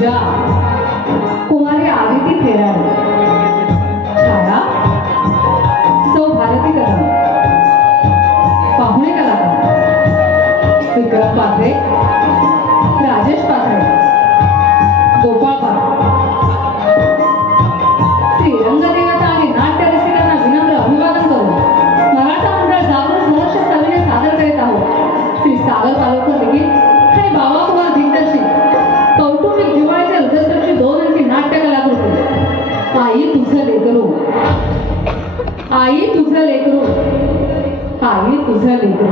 पूजा कुमारी Aditi Faraday, छाया सौ भारती कदम, पाहुणे कलाकार विक्रम पात्रे, राजेश पात्रे, गोपाळ पात्रे. श्रीरंगदेवता आणि नाट्य रसिकांना विनम्र अभिवादन करून मराठा मंडळ जागृत सहर्ष चालीने सादर करीत आहोत श्री सागर तालुका देखील आणि बाबा कुमार दिग्दर्शित कौटुंबिक जिव्हाळ्याच्या हृदयस्पर्शी 2 अंकी नाट्य कलाकृती आई तुझं लेकरू, आई तुझं लेकरू, आई तुझं लेकरू.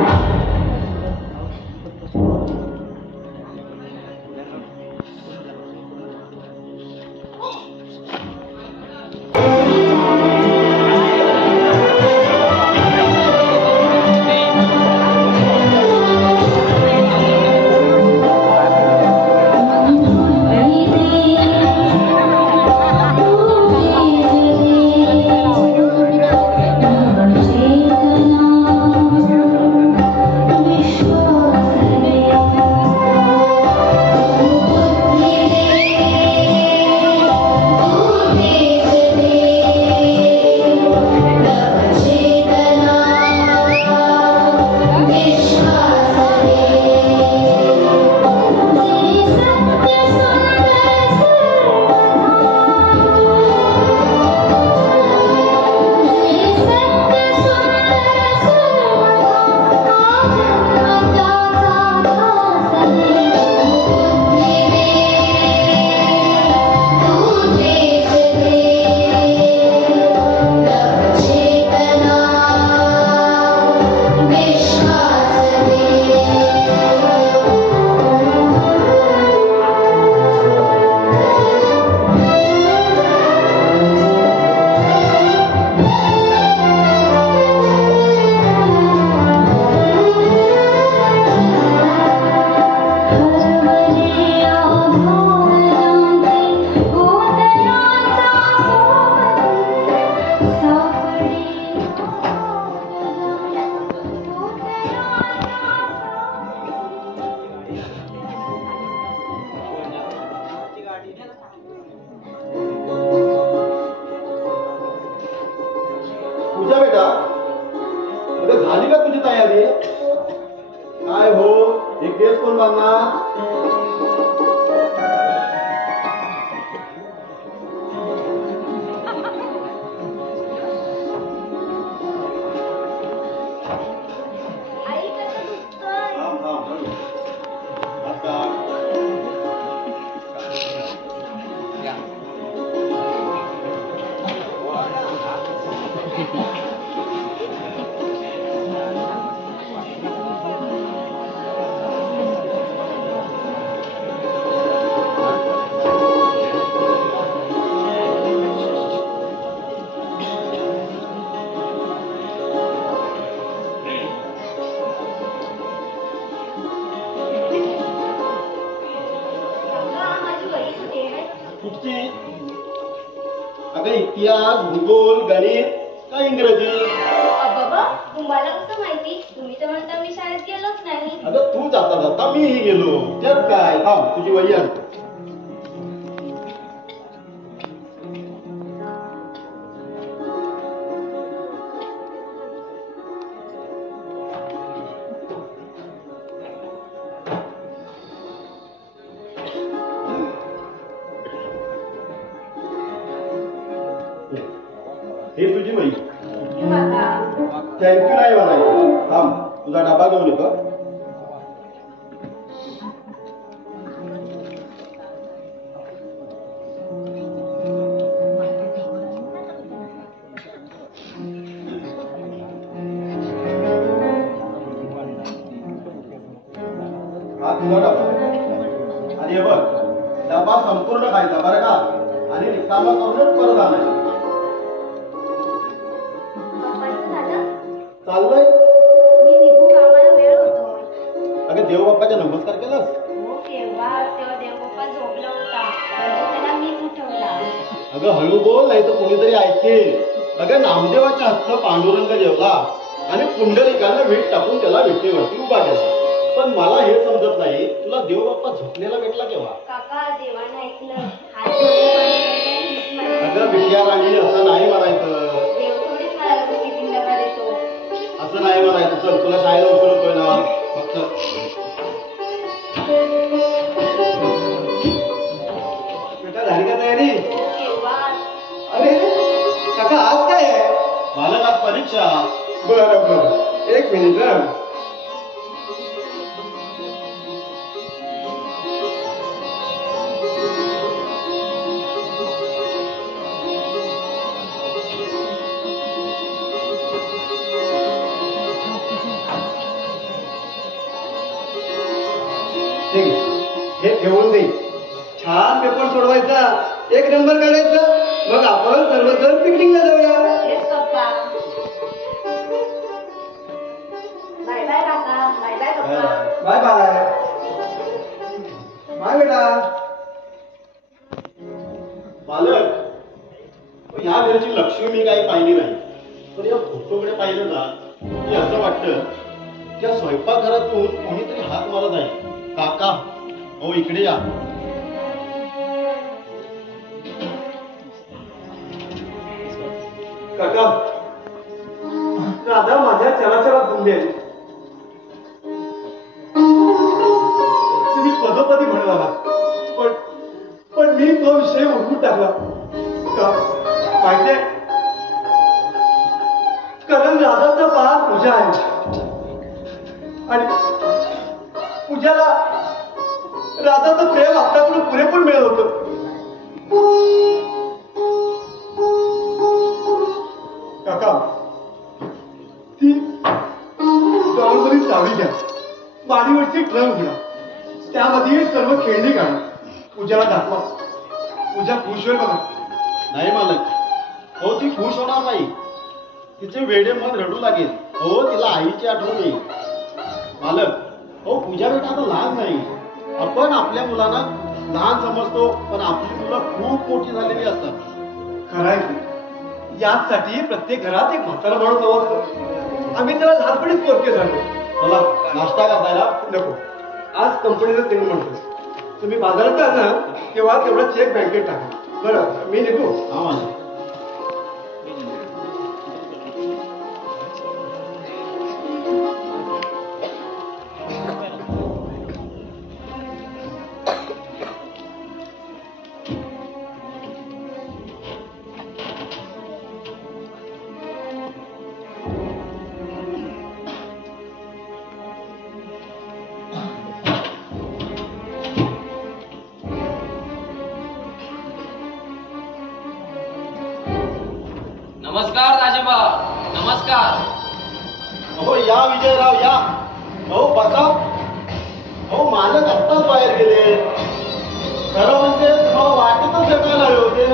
पूजा बेटा, अगं झाली का तुझी तयारी? काय हो, एक केस कोण बांधणार? अगं इतिहास, भूगोल, गणित का इंग्रजी? बाबा तुम्हाला कसं माहिती? तुम्ही तर म्हणता मी शाळेत गेलोच नाही. अगं तू जाता जाता मीही गेलो. त्यात काय? थांब तुझी वही आणतो. हे तुझी वही. थँक्यू नाही म्हणायचं. थांब तुझा डबा घेऊन येतो. हा तुझा डबा आणि हे बघ, डबा संपूर्ण खायचा बरं का, आणि रिकामा करूनच परत आणायचा. चाललंय मी निघू, कामाला वेळ होतो. अगं देवबाप्पाचा नमस्कार केलास? हो केव्हा, तेव्हा देवबाप्पा झोपला होता, त्याला मीच उठवला. अगं हळू बोल, नाही तर कोणीतरी ऐकेल. अगं नामदेवाच्या हस्ते पांडुरंग जेवला आणि पुंडलिकानं वीट टाकून त्याला विटेवरती उभा केला. पण मला हे समजत नाही, तुला देवबाप्पा झोपलेला भेटला केव्हा? काका देवानं ऐकलं हात मागे अगं बिटिया राणी, असं नाही म्हणायचं. देव थोडीच मला गोष्टी डबा देतो. असं नाही म्हणायचं. चल तुला शाळेला उशीर होतोय ना, फक्त बेटा झाली का तयारी? केव्हाच. अरे काका आज काय आहे? मालक आज परीक्षा. बरं बरं, एक मिनिट ना. ठीक आहे, हे ठेवून दे. छान पेपर सोडवायचा, एक नंबर काढायचा, मग आपण सर्वजण पिकनिकला जाऊया. Yes papa. बाय बाय काका. Bye bye papa. Bye bye. Bye बेटा. मालक, ह्या वेळेची लक्ष्मी मी काही पाहिली नाही, पण या फोटोकडे पाहिलं ना की असं वाटतं त्या स्वयंपाकघरातून कोणीतरी हात मारत आहे. काका, हो इकडे या. काका, राधा माझ्या चराचरात गुंडे आहे. तुम्ही पदोपदी म्हणू आहात, पण मी तो विषय उडवून टाकला. का माहितीये, कारण राधाचा पार पूजा आहे आणि पूजाला राधाचं प्रेम आपल्याकडून पुरेपूर मिळत होतं. काका, ती गावावरील चावी घ्या, माडीवरची ट्रंक उघडा, त्यामध्ये सर्व खेळणी काढा, पूजाला दाखवा. पूजा खुश होईल बघा. नाही मालक, हो ती खुश होणार नाही. तिचे वेडे मन रडू लागेल. हो तिला आईची आठवण येईल. मालक, हो पूजा बेटा आता लहान नाही. आपण आपल्या मुलांना लहान समजतो, पण आपली मुलं खूप मोठी झालेली असतात. खरंय की, याचसाठी प्रत्येक घरात एक म्हातारा माणूस हवा असतो. आम्ही त्याला लहानपणीच पोरके झालो. मला नाश्ता करायला नको, आज कंपनीचं पेमेंट म्हणतो. तुम्ही बाजारात जा ना, तेव्हा तेवढा चेक बँकेत टाका. बरं, मी निघू. हा मालक. नमस्कार राजेबा. नमस्कार. हो या विजयराव या. हो बसा. हो मालक आत्ताच बाहेर गेले. खरं म्हणजे तुम्हाला वाटतच भेटायला आले होते.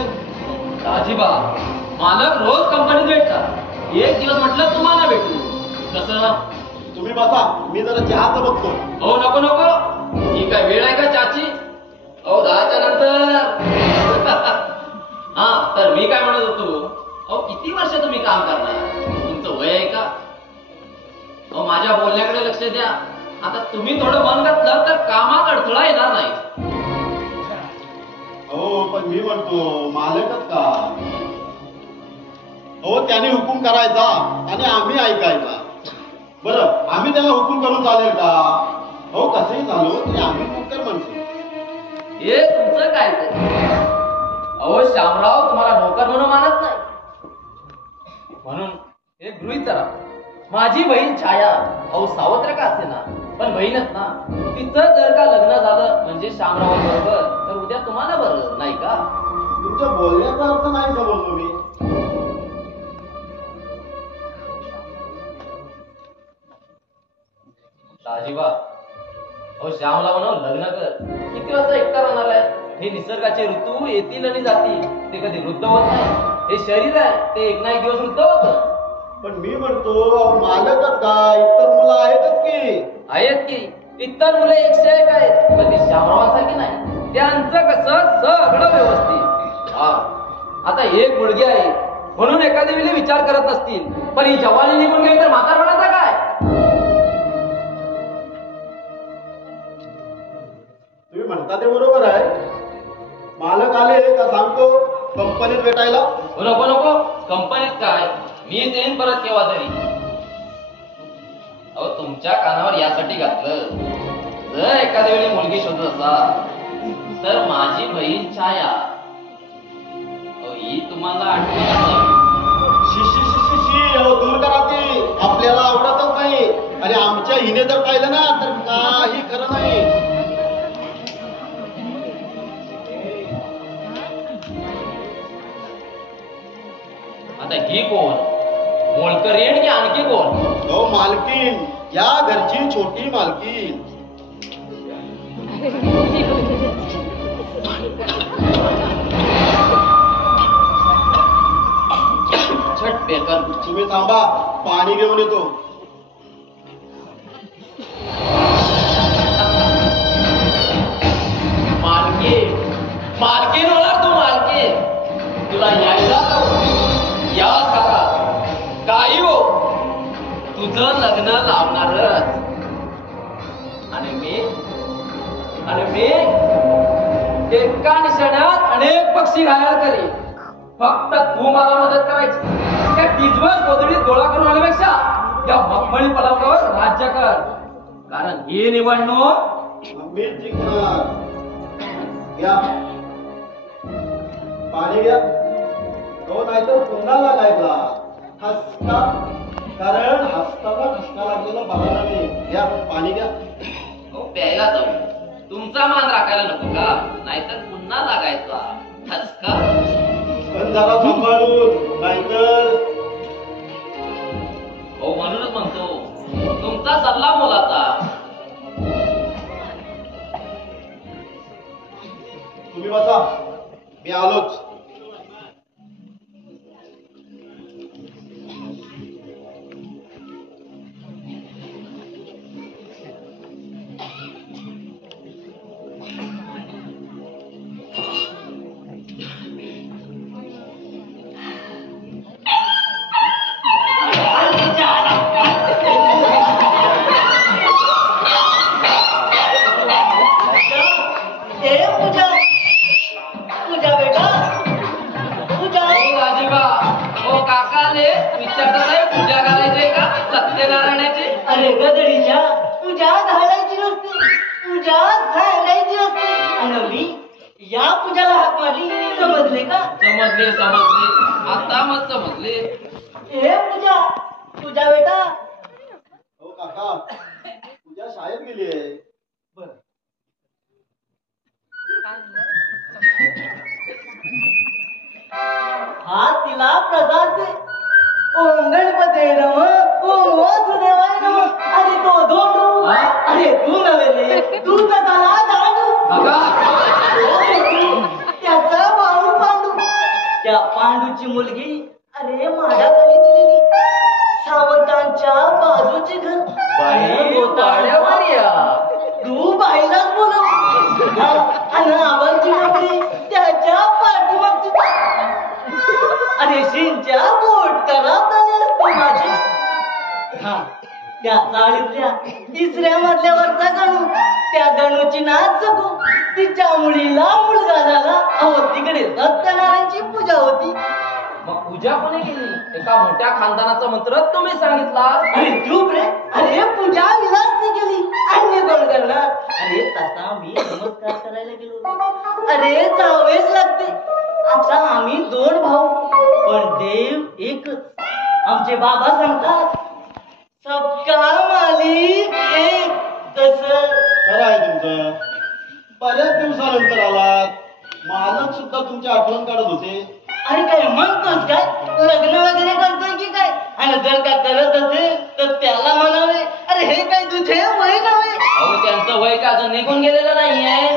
राजेबा, मालक रोज कंपनीत भेटतात. एक दिवस म्हटलं तुम्हाला भेटू. कसं? तुम्ही बसा, मी जरा चहाचं बघतो. हो नको नको, ही काय वेळ आहे का चाची? अहो 10च्या नंतर. हा तर मी काय म्हणत होतो, अहो किती वर्ष तुम्ही काम करणार? तुमचं वय आहे का? अहो माझ्या बोलण्याकडे लक्ष द्या. आता तुम्ही थोडं मन घातलं तर कामात अडथळा येणार नाही. हो पण मी म्हणतो मालकच का? हो त्याने हुकूम करायचा आणि आम्ही ऐकायचा. बरं आम्ही त्याला हुकूम करून चालेल का? हो कसंही झालो तरी आम्ही नोकर म्हणतो. हे तुमचं काय ते? अहो श्यामराव तुम्हाला नोकर म्हणून मानत नाही. म्हणून हे गृहीत धरा, माझी बहीण छाया अहो सावत्र का असेना पण बहीणच ना. तिचं जर का लग्न झालं म्हणजे श्यामराव बरोबर, तर उद्या तुम्हाला बरं नाही का? तुमच्या बोलण्याचा अर्थ नाही समजलो मी. राजीबा, अहो श्यामला म्हणून लग्न कर. किती वाजता एकटा राहणार आहे? हे निसर्गाचे ऋतू येतील आणि जातील, ते कधी वृद्ध होत नाही. हे शरीर आहे, ते एक ना एक दिवस वृद्ध होत. पण मी म्हणतो मालकच का? इतर मुलं आहेतच की. आहेत की इतर मुले 101 आहेत, पण ती श्यामरावांसारखी नाही. त्यांचं कसं सगळं व्यवस्थित. हा आता एक मुलगी आहे म्हणून एखादी वेळी विचार करत नसतील, पण ही जवानी निघून गेली तर म्हातारपणाचा काय? सांगतो कंपनीत भेटायला. नको नको, कंपनीत काय, मीच येईन परत केव्हा तरी. अहो तुमच्या कानावर यासाठी घातलं, जर एखाद्या वेळी मुलगी शोधत असाल तर माझी बहीण छाया, ही तुम्हाला आठवत. शिशी शिशी शी अहो दूर करा ती, आपल्याला आवडतच नाही. आणि आमच्या हिने जर पाहिलं ना तर काही खरं नाही. आता ही कोण, मोळकर येण की आणखी कोण? अहो मालकीन, या घरची छोटी मालकीन. छट बेकर. तुम्ही थांबा, पाणी घेऊन येतो. मालकीन होणार तू, मालकीन. तुला यायला या खरा काही हो, तुझं लग्न लावणारच. आणि मी एका निशाण्यात अनेक पक्षी घायल करी. फक्त तू मला मदत करायची. त्या डिजवर गोधडीत गोळा करून आणण्यापेक्षा या मखमली पलंगावर राज्य कर. कारण ही निवडणूक आम्हीच जिंकणार. घ्या पाणी घ्या. हो नाहीतर पुन्हा लागायचा ठसका. कारण हसताना ठसका लागलेला बघा नाही. घ्या पाणी घ्या. प्यायला जाऊ, तुमचा मान राखायला नको का? नाहीतर पुन्हा लागायचा ठसका. पण जरा सांभाळून, नाहीतर. हो म्हणूनच म्हणतो, तुमचा सल्ला मोलाचा. तुम्ही बसा, मी आलोच. अरे गदडीच्या पूजा घालायची नसते, पूजा सांगायची असते. आणि मी या पूजाला हाक मारली, समजले का? समजले, आता मग समजले. हे पूजा, पूजा बेटा. हो काका, पूजा शाळेत गेली आहे. बर, हा तिला प्रसाद दे. ओम गणपते नम, ओम वासुदेवाय नम. अरे तो धोंडू, अरे तू नव्हे, तू तर त्याला जाणू. त्याचा भाऊ पांडू, त्या पांडूची मुलगी अरे माझ्याखाली दिलेली. सावंतांच्या बाजूचे घर. तू बाईलाच बोलव. आणि आवाजची नोकरी त्याच्या पाठीमागची. अरे शिंच्या बोट करत आले असते माझे. हा त्या चाळीतल्या तिसऱ्या मधल्यावरचा गणू, त्या गणूची नाच जगू. तिच्या मुलीला मुलगा झाला. अहो तिकडे सत्यनारायणची पूजा होती. मग पूजा कोणी केली? एका मोठ्या खानदानाचा मंत्र तुम्ही सांगितला. अरे चूप रे. अरे पूजा विलासने केली, अन्य कोण करणार? अरे तसा मी नमस्कार करायला गेलो. अरे जावेच लागते. आता आम्ही 2 भाऊ, पण देव एकच. आमचे बाबा सांगतात सबका मालिक एक. तसं खरं आहे तुमचं. बऱ्याच दिवसानंतर आलात. मालक सुद्धा तुमची आठवण काढत होते. अरे काय म्हणतोस काय? लग्न वगैरे करतोय की काय? आणि जर का करत असेल तर त्याला म्हणावे अरे हे काय तुझे वय नव्हे. अहो त्यांचं वय का अजून निघून गेलेलं नाहीये.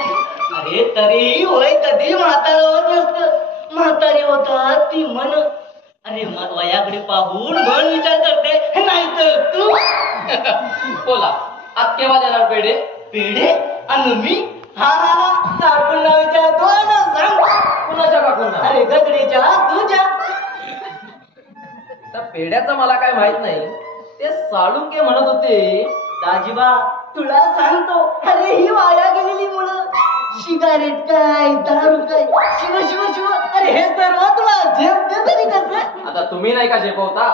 अरे तरीही वय कधी म्हातारं होत नसतं. म्हातारी होतात ती मन. अरे वयाकडे पाहून मन विचार करते, नाहीतर तू. बोला, आज केव्हा देणार पेढे? पेढे? आणि मी हा हा हा काकूंना विचारतो ना, सांग. कुणाच्या काकूंना? अरे गजडीच्या तुझ्या. त्या पेढ्याचं मला काय माहित नाही. ते साळुंके म्हणत होते. दाजीबा तुला सांगतो, अरे ही वाया गेलेली मुलं सिगारेट काय, दारू काय, शिव शिव शिव, अरे हे सर्व तुला झेपते तरी कसं? आता तुम्ही नाही का झेपवता?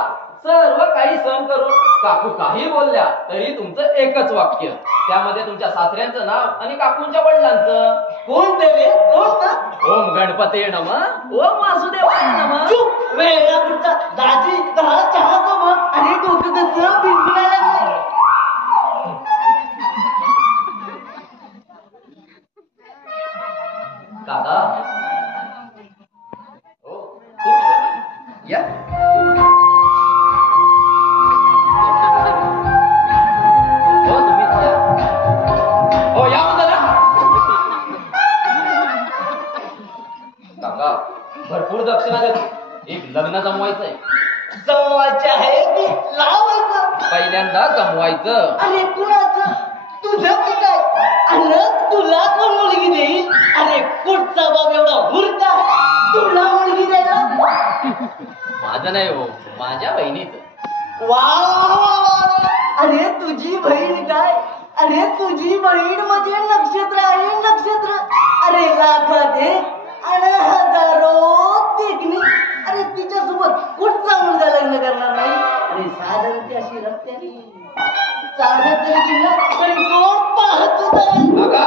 सर्व काही सहन करून काकू काही बोलल्या तरी तुमचं एकच वाक्य, त्यामध्ये तुमच्या सासऱ्यांचं नाव आणि काकूंच्या वडिलांचं. कोण ते रे? कोण ना? ओम गणपती नमः, ओम वासुदेवाय नमः. चुप, वेळा तुमचा दाजी दहा चहाचा बघ. अरे डोकं कसं बिनबिनायला लागलंय. दादा हो खूप या. हो तुम्ही या. हो या म्हणता ना काका. भरपूर दक्षिणा देतो. एक लग्न जमवायचंय. जमवायचे आहे की लावायचं? पहिल्यांदा जमवायचं. अरे कुणाचं? तुझं की काय? अरे तुला कोण मुलगी देईल? अरे कुठचा बाब एवढा हुरका तुला मुलगी द्यायला? माझं नाही हो, माझ्या बहिणीचं. वा वा वा वा. अरे तुझी बहीण काय? अरे तुझी बहीण म्हणजे नक्षत्र आहे, नक्षत्र. अरे लाखात एक आणि हजारो तिघणी. अरे तिच्यासोबत कुठचा मुलगा लग्न करणार नाही? अरे साधारण ती अशी रस्त्याने चालत जरी गेला तरी कोण पाहत सुद्धा नाही. काका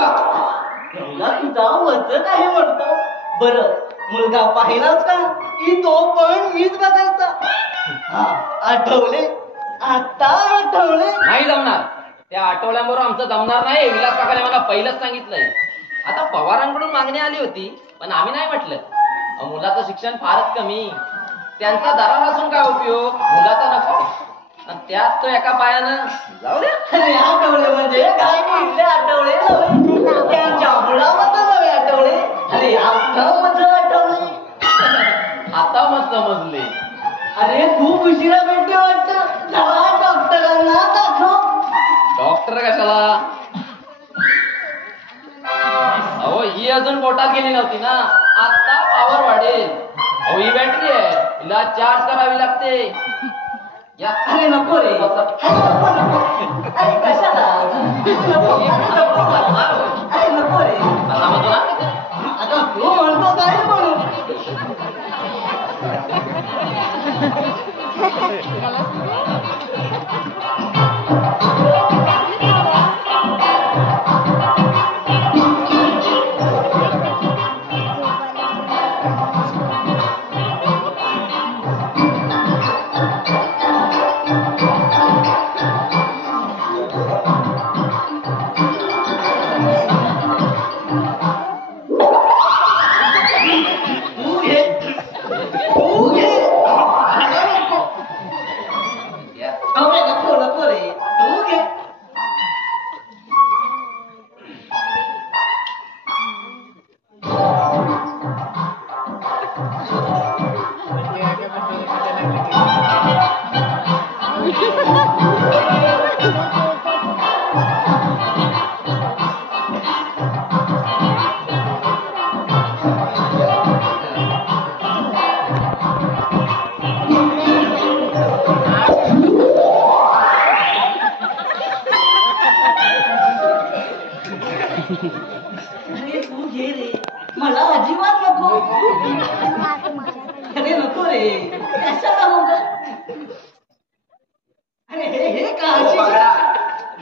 एवढा तुझा वचक आहे म्हणतो. बरं मुलगा पाहिलाच का? की तो पण मीच बघायचा. हा आठवले, आता आठवले. नाही जमणार. त्या आठवड्याबरोबर आमचं जमणार नाही. विलास काकाने मला पहिलंच सांगितलंय. आता पवारांकडून मागणी आली होती पण आम्ही नाही म्हटलं. मुलाचं शिक्षण फारच कमी, त्यांचा दरार असून काय उपयोग, मुलाचा नको. आणि त्यात तो एका पायानं जाऊ द्या. अरे आठवले म्हणजे काय म्हणले? आठवले नव्हे, त्यांच्या मुलामध्ये नव्हे आठवले. अरे आता म्हणजे आठवले. आता मग समजले. अरे खूप उशिरा भेटते वाटतं. चला डॉक्टरांना दाखव. डॉक्टर कशाला? अहो ही अजून पोटात गेली नव्हती ना, आता पावर वाढेल. अहो ही बॅटरी आहे, हिला चार्ज करावी लागते. या अरे नको रे. अरे नको नको. अरे कशाला? नको अरे नको रे. आता म्हणतो ना. आता तू म्हणतो काय म्हणू? अरे तू घे रे. मला अजिबात नको. अरे नको रे. कशाला हो ग? अरे हे काळजी.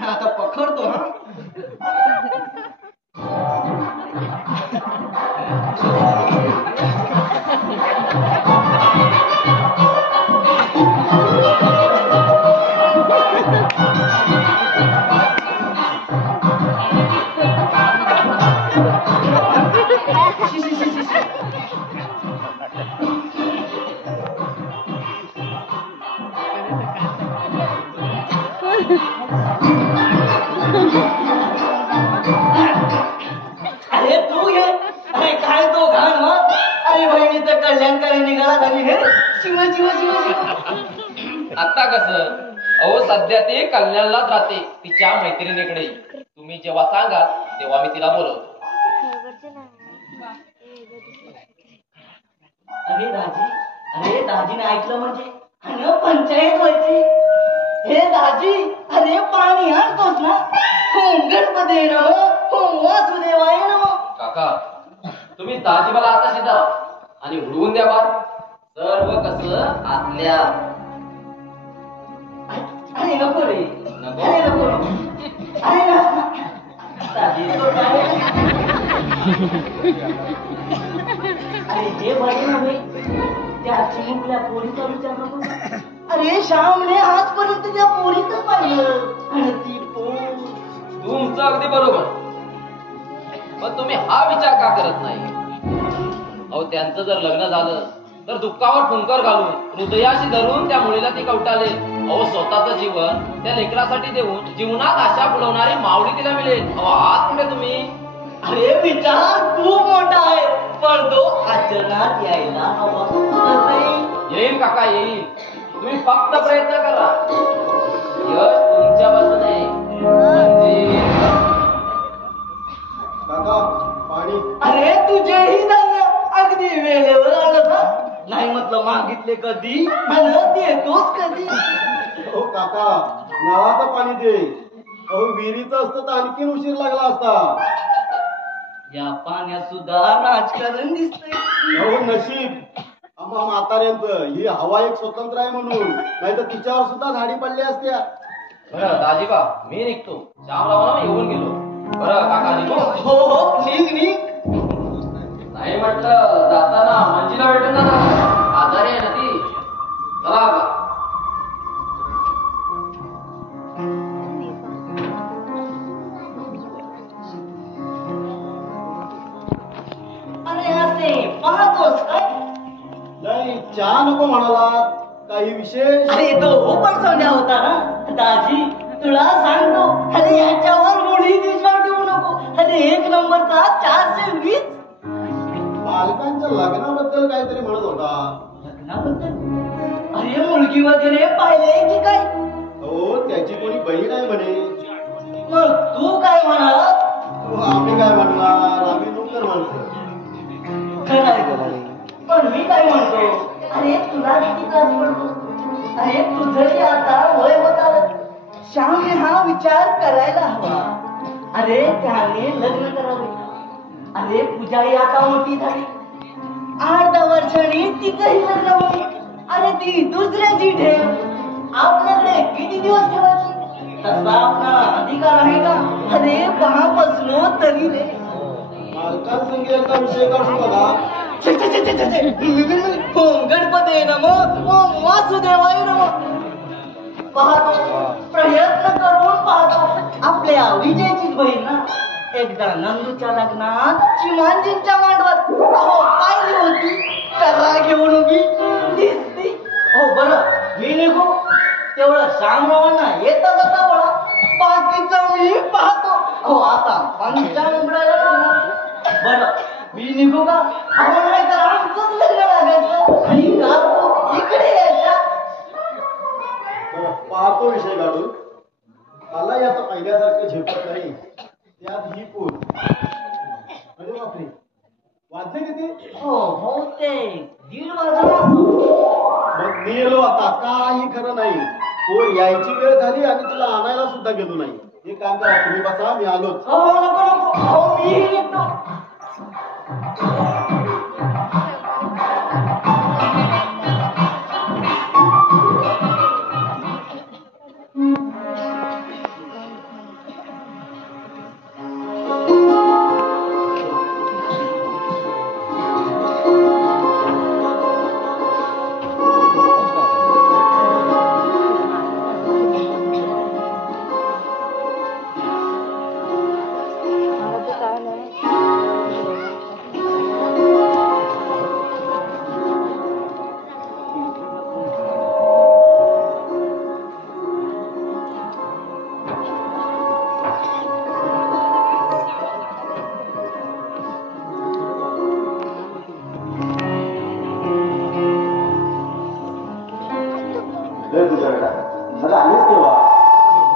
आता पकडतो हा. अरे तू घे. अरे काय तो घाण मग. अरे बहिणीचं कल्याणकारी निघाला झाली हे. शिव शिव शिव शिव. आता कसं? अहो सध्या ती कल्याणलाच राहते तिच्या मैत्रिणीकडे. तुम्ही जेव्हा सांगाल तेव्हा मी तिला बोलवतो. अरे दाजी, अरे दाजीने ऐकलं म्हणजे अरे पंचायत व्हायची. हे दाजी, अरे पाणी आणतोस ना. ओम गणपती नमः, ओम वासुदेवाय नमः. काका तुम्ही दाजीबाला आता शिजा आणि उडवून द्या बा सर्व कसं आतल्या. अरे नको रे, नको? अरे नको अरे ना दादी तो काय? अरे जे बरे ना भाई त्या चिमुकल्या पोरीचा विचार नको. अरे श्यामने आजपर्यंत त्या पोरीच पाहिलं आणि ती पोर. तुमचं अगदी बरोबर, पण तुम्ही हा विचार का करत नाही? अहो त्यांचं जर लग्न झालं तर दुःखावर फुंकर घालून हृदयाशी धरून त्या मुलीला ती कवटाले. अहो स्वतःचं जीवन त्या लेकरासाठी देऊन जीवनात आशा फुलवणारी माऊली तिला मिळेल. अहो आहात कुठे तुम्ही? अरे विचार खूप मोठा आहे पण तो आचरणात यायला हवा. कसंही येईल काका येईल, तुम्ही फक्त प्रयत्न करा. यश तुमच्या बाजूने म्हणजे काका पाणी. अरे तुझेही धान्य अगदी वेळेवर आलं ना. नाही म्हटलं मागितले कधी आणि देतोस कधी. हो काका नळाचं पाणी दे. अहो विहिरीचं असतं तर आणखीन उशीर लागला असता. या पाण्यात सुद्धा राजकारण दिसतंय. अहो नशीब आम्हा म्हाताऱ्यांचं ही हवा एक स्वतंत्र आहे म्हणून, नाही तर तिच्यावर सुद्धा झाडी पडल्या असत्या. बरं दाजीबा मी निघतो, श्यामरावांना येऊन गेलो. बरं काका निघो. हो हो निघ निघ. नाही म्हटलं जाताना मंजीला भेटून जाता, आजारी आहे ना ती. चला आता. अरे असे पाहतोस काय? नाही चहा नको म्हणाला, काही विशेष? अरे तो पण सोन्या होता ना दाजी. तुला सांगतो अरे याच्यावर मुली विश्वास ठेवू नको. अरे 1 नंबरचा 420. बालकांच्या लग्नाबद्दल काहीतरी म्हणत होता. लग्नाबद्दल? अरे मुलगी वगैरे पाहिले की काय? हो त्याची कोणी बहीण आहे म्हणे. मग तू काय म्हणालास? आम्ही काय म्हणणार, आम्ही नोकर म्हणतो. खरं आहे का बाई? पण मी काय म्हणतो, अरे तुला किती त्रास पडतो? अरे तुझंही आता वय होत आलं. श्यामने हा विचार करायला हवा. अरे त्याने लग्न करावे. अरे पूजाही आता मोठी झाली. 8-10 वर्षांनी तिचंही लग्न होईल. अरे ती दुसऱ्याची ठेव. आपल्याकडे किती दिवस ठेवायची? तसा आपला अधिकार आहे का? अरे पहापासून तरी रे. मालकांसंग एकदा विषय काढू बघा. ओम गणपती नमो, ओम वासुदेवाय नमो. पाहतो प्रयत्न करून पाहतो. आपल्या विजयचीच बहीण ना. एकदा नंदूच्या लग्नात चिमांजींच्या मांडवात अहो पाहिली होती. करा घेऊन उभी दिसती. हो बरं मी निघू. तेवढं श्यामरावांना येता जाता बळा. बाकीचं मी पाहतो. हो आता पंचांगडाला बरं मी निघू का? अहो नाही तर आमचंच लग्न लागायचं आणि काकू इकडे यायच्या. बरं, पाहतो विषय काढून. मला आता पहिल्यासारखं झेपत नाही. त्यात ही पूर. अरे बापरे वाजले किती? हो हो ते 1:30 वाजता. मग मी गेलो आता, काही खरं नाही. पोर यायची वेळ झाली आणि तिला आणायला सुद्धा गेलो नाही. हे काम करा, तुम्ही बसा, मी आलोच. हो नको नको. हो मीही निघतो.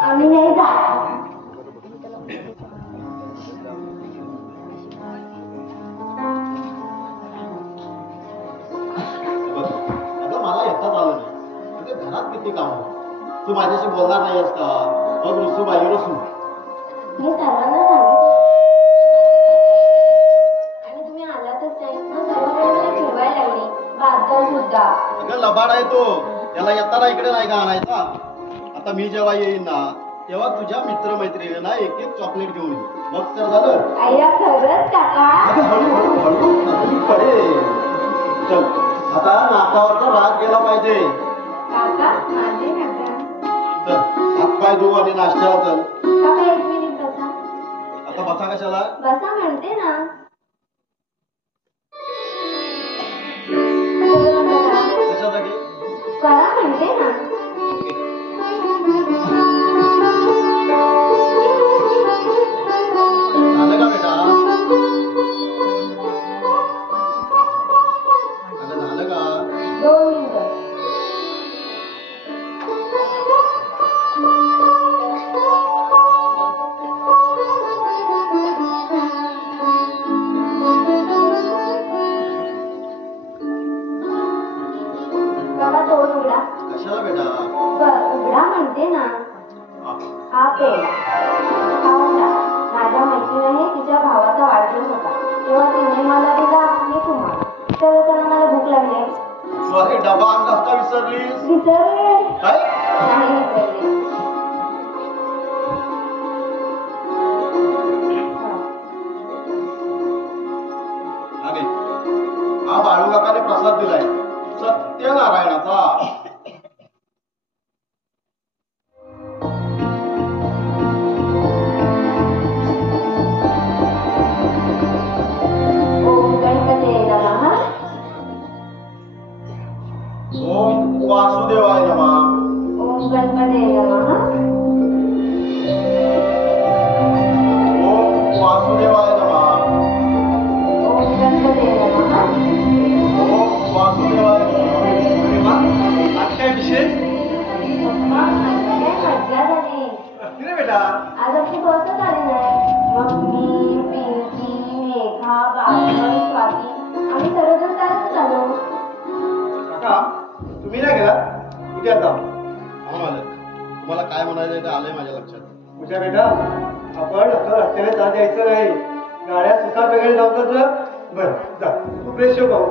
आम्ही नाही जात. अगं मला एकटाच आलं नाही. अगं घरात किती काम. तू माझ्याशी बोलणार नाहीस का? मग रुसू बाई रुसू. मी सर्वांना सांगितलं. सुद्धा. अगं लबाड आहे तो, त्याला येताना इकडे नाही का आणायचा. आता मी जेव्हा येईन ना तेव्हा तुझ्या मित्रमैत्रिणींना एक एक चॉकलेट घेऊन ये. मग तर झालं. आय्या खरंच काका. अगं हळू हळू हळू पडेल. चल आता नाकावरचा राग गेला पाहिजे. काका माझे काका. चल हातपाय धुवू आणि नाश्त्याला चल. काका 1 मिनिट बसा. आता बसा कशाला? बसा म्हणते ना. कशासाठी? करा म्हणते ना. झालं का बेटा? अगं झालं का? 2 मिनिटं. काका तोंड उघडा. कशाला बेटा? उघडा म्हणते ना. हा. हा पेन खाऊन टाक. माझ्या मैत्रिणीने तिच्या भावाचा वाढदिवस होता तेव्हा तिने मला दिला आणि तुम्हाला. चला चला मला भूक लागली आहे. तू अरे डबा आणलास का विसरलीस? विसरले काय? नाही विसरले. अरे हा बाळू काकाने प्रसाद दिलाय सत्यनारायणाचा. ओम गणपते नमः. ओम वासुदेवाय नमः. ओम गणपते नमः. ओम वासुदेवाय नमः. ओम गणपते नमः. ओम वासुदेवाय नमः. आज काय विशेष? पप्पा आज काय मज्जा झाली. असते ना बेटा. आज आपली बसच आली नाही. मग मी पिंकी मेघा बादल स्वाती आम्ही सर्वजण त्याच झालो. काका तुम्ही नाही गेला? उद्या जा. हा मालक, तुम्हाला काय म्हणायचं ते आलंय माझ्या लक्षात. उद्या बेटा आपण असं रस्त्याने जात यायचं नाही. गाड्या सुखात वगैरे जाऊ तर बरं जा. तू फ्रेश हो पाहू.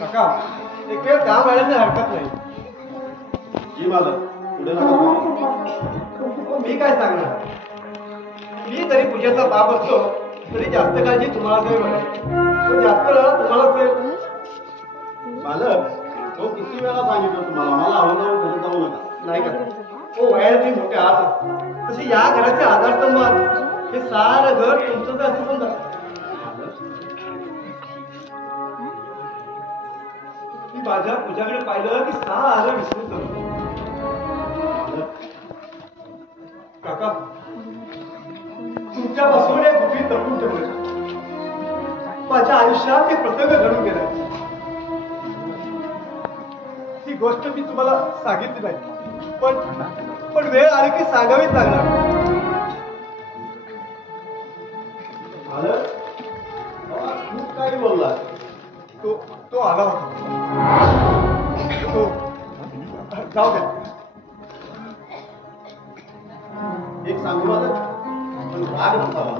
काका एक वेळ काम वाढायला हरकत नाही. जी मालक, पुढे नका बोलू. हो, मी काय सांगणार. मी जरी पूजेचा बाप असतो तरी जास्त काळजी तुम्हाला नाही म्हणत. पण जास्त लढा तुम्हालाच आहे. मालक, तो किती वेळा सांगितलं तुम्हाला मला आवडलं घरी जाऊ नका. नाही का हो वयाची मोठे आहात तशी या घराचे आधारस्तंभ हे सारं घर तुमचं तर असं समजा. मी माझ्या पूजाकडे पाहिलं की सारं विसरून जातो. काका तुमच्यापासून एक गुपित दडपून ठेवलं. माझ्या आयुष्यात ते प्रसंग घडून गेला. ही गोष्ट मी तुम्हाला सांगितली नाही पण वेळ आली की सांगावीच लागणार. मालक, बाबा, खूप काही बोलला. तो आला होता. तो जाऊ द्या. एक सांगू मालक, पण राग नसावा.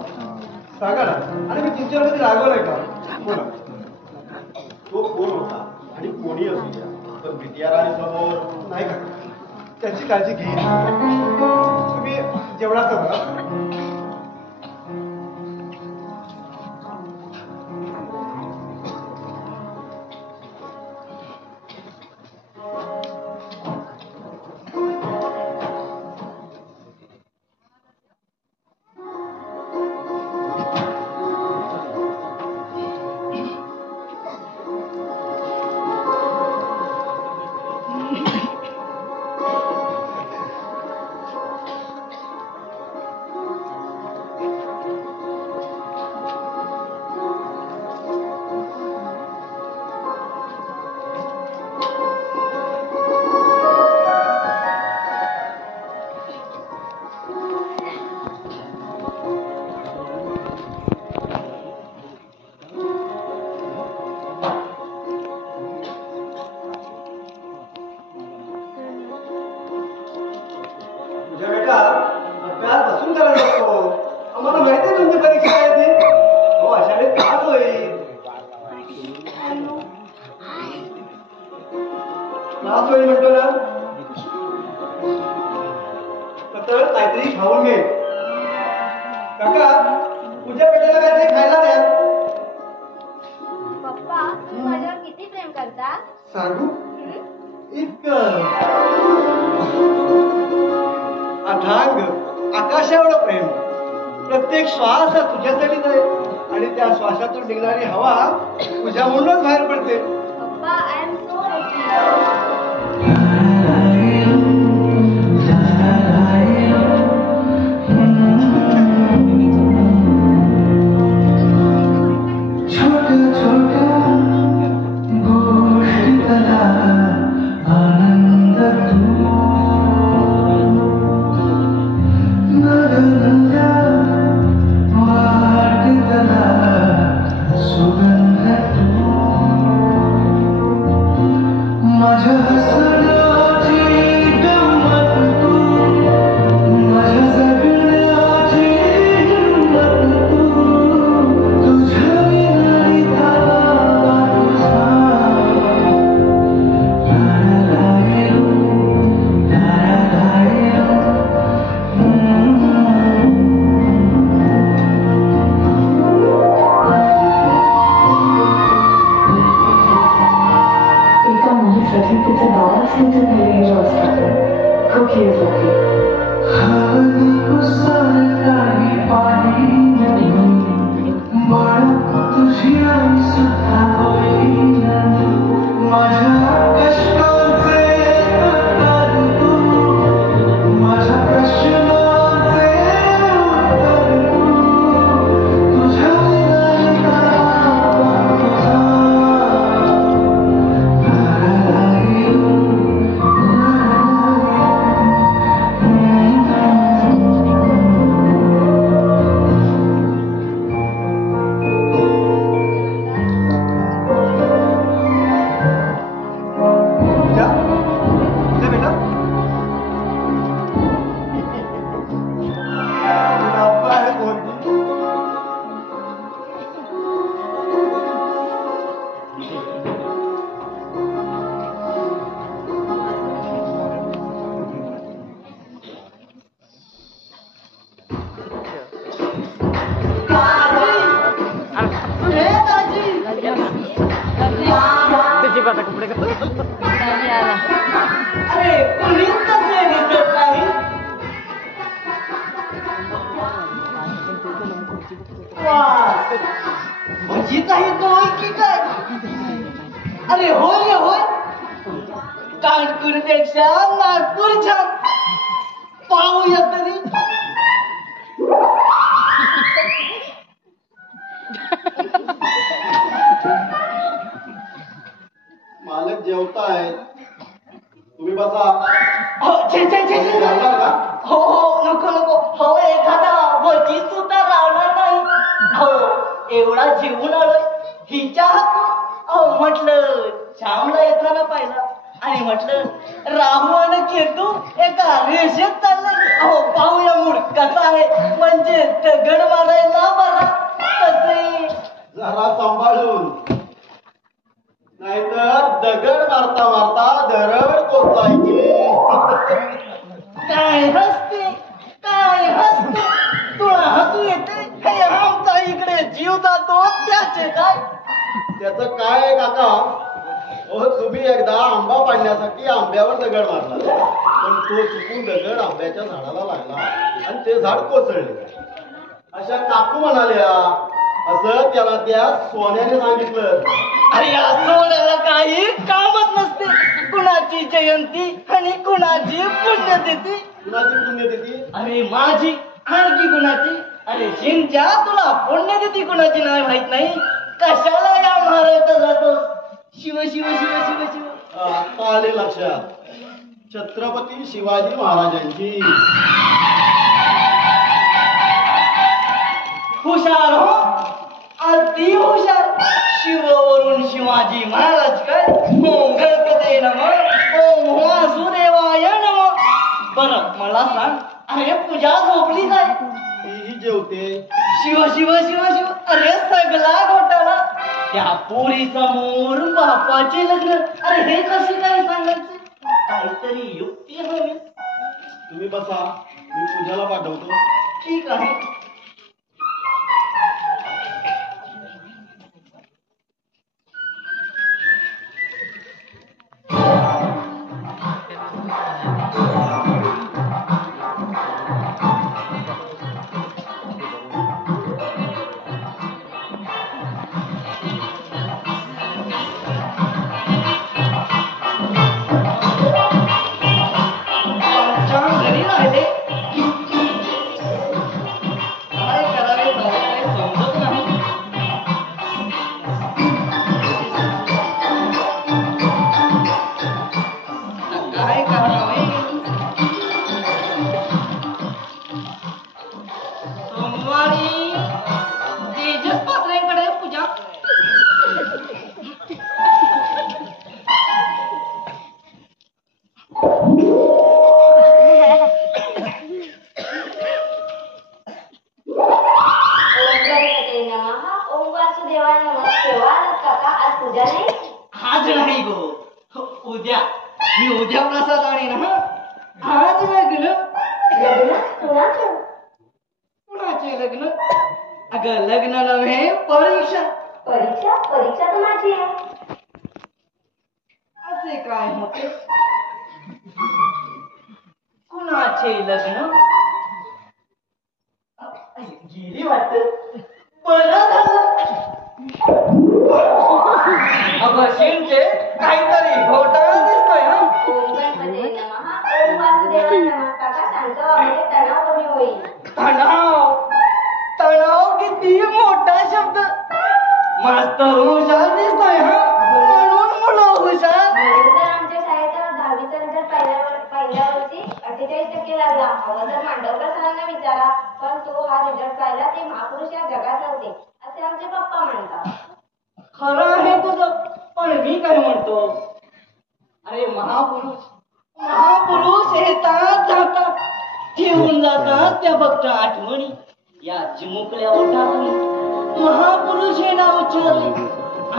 सांगा ना. आणि मी तुमच्यावरती रागवलाय का? बोला. तो कोण होता आणि कोणी असू द्या, पण विद्याराणी समोर नाही का त्याची काळजी घेईन. तुम्ही जेवणाचं बघा. पूजा बेटाला काहीतरी खायला द्या. पप्पा तुम्ही माझ्यावर किती प्रेम करता? सांगू इतकं अथांग आकाश एवढं प्रेम. प्रत्येक श्वास हा तुझ्यासाठीच आहे आणि त्या श्वासातून निघणारी हवा तुझ्या म्हणूनच बाहेर पडते. पप्पा आय एम सो हॅपी. अरे होय होय कानपूरपेक्षा नागपूर छान. पाहूया तरी. मालक जेवताय, तुम्ही बसा. हो छे छे छे छे. जेवणार का? हो हो नको नको. हो एखादा भजी सुद्धा राहणार नाही. हो एवढा जेवून आलोय हिच्या हातून. अहो म्हटलं श्यामला येताना पाहिला आणि म्हटलं राहू आणि केतू एका रेषेत चाललंय. अहो पाहूया मूड कसा आहे, म्हणजे दगड मारायला बरा तसे. जरा सांभाळून, नाहीतर दगड मारता मारता दरड कोसळायची. काय हसते काय हसते, तुला हसू येते. हे आमचा इकडे जीव जातो त्याचे काय. त्याचं काय आहे काका? हो तुम्ही एकदा आंबा पाडण्यासाठी आंब्यावर दगड मारला, पण तो चुकून दगड आंब्याच्या झाडाला लागला आणि ते झाड कोसळले. अशा काकू म्हणाल्या, असं त्याला त्या सोन्याने सांगितलं. अरे या सोन्याला काही कामच नसते. कुणाची जयंती आणि कुणाची पुण्यतिथी. कुणाची पुण्यतिथी? अरे माझी आणखी कुणाची. अरे शिंच्या तुला पुण्यतिथी कुणाची नाही माहित नाही. कशाला या महाराष्ट्रात जातो. शिव शिव शिव शिव शिव. आता आले लक्षात. छत्रपती शिवाजी महाराजांची. हुशार हो, अति हुशार. शिववरून शिवाजी महाराज काय. ओम गणपते नमः, ओम वासुदेवाय नमः. बरं मला सांग, अरे पूजा झोपली काय? तीही जेवते. शिव शिव शिव शिव. अरे सगळा घोटाळा त्या पोरी समोर बापाचे लग्न. अरे हे कसे काय सांगायचे. काहीतरी युक्ती हवी. तुम्ही बसा, मी पूजाला पाठवतो. ठीक आहे. देवाणघेवाण केव्हा आलात काका? आज पूजा नाही? आज नाही गो, उद्या. मी उद्या प्रसाद आणीन. आज लग्न. लग्न कुणाचं? कुणाचे लग्न? अगं लग्न नव्हे, परीक्षा. परीक्षा? परीक्षा तर माझी आहे. असे काय होते? कुणाचे लग्न? गेली वाटत. बरं झालं. अगं शिंचे काहीतरी घोटाळा दिसतोय. ओम गणपती नमः, ओम वासुदेवाय नमः. काका शांत व्हा, म्हणजे तणाव कमी होईल. तणाव. तणाव किती मोठा शब्द. मास्तर हुशार दिसतोय. म्हणून मुलं हुशार. म्हणून तर आमच्या शाळेच्या 10वीचा रिझल्ट पहिल्या वर्षी 48% लागला. हवं तर मांडवकर सरांना विचारा. पण तो हा रिझल्ट पाहिला ते महापुरुष या जगात नव्हते असे आमचे पप्पा म्हणतात. खरं आहे तुझं, पण मी काय म्हणतो, अरे महापुरुष येतात जातात, ठेवून जातात त्या फक्त आठवणी. या चिमुकल्या ओठातून महापुरुष हे नाव उच्चारले.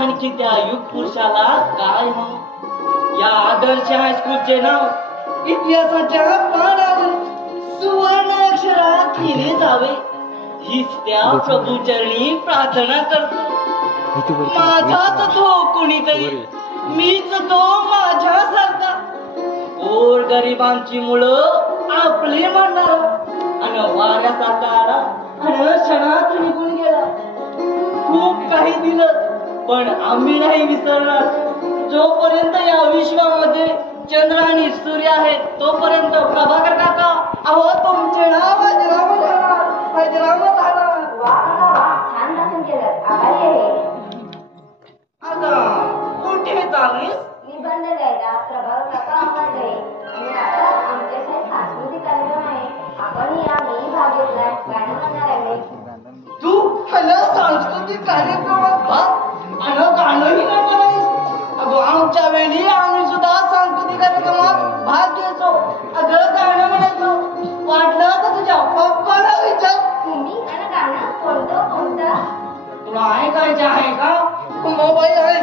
आणखी त्या युग पुरुषाला काय म्हणू? या आदर्श हायस्कूलचे नाव इतिहासाच्या पानावर सुवर्ण अक्षरात लिहिले जावे, हीच त्या प्रभू चरणी प्रार्थना करतो. माझाच तो कुणीतरी, मीच तो माझ्यासारखा. ओर गरिबांची मुलं आपली म्हणणार, आणि वाऱ्यासारखा आला आणि क्षणात निघून गेला. खूप काही दिलं, पण आम्ही नाही विसरणार. जोपर्यंत या विश्वामध्ये चंद्र आणि सूर्य आहेत तोपर्यंत प्रभाकर काका, अहो तुमचे नाव अजरामर झाला, अजरामर झाला. वा काका वा, छान भाषण केलं, आभारी आहे. आता कुठे चाललीस? निबंध द्यायला प्रभाकर काका आम्हाला जाईल. आणि आता आमच्या शाळेत सांस्कृतिक कार्यक्रम आहे. आपण या, मी भाग घेतलाय. गाणं म्हणणार आहे मी. तू ह्याला सांस्कृतिक कार्यक्रमात भाग आणि गाणंही नाही म्हणालीस? अगं आमच्या वेळी आम्ही सुद्धा सांस्कृतिक कार्यक्रमात भाग घ्यायचो. अगं गाणं म्हणायचो. वाटलं तर तुझ्या पप्पाला विचार. तुम्ही आणि गाणं कोणतं? तुला ऐकायचं आहे का? मोबाईल आहे.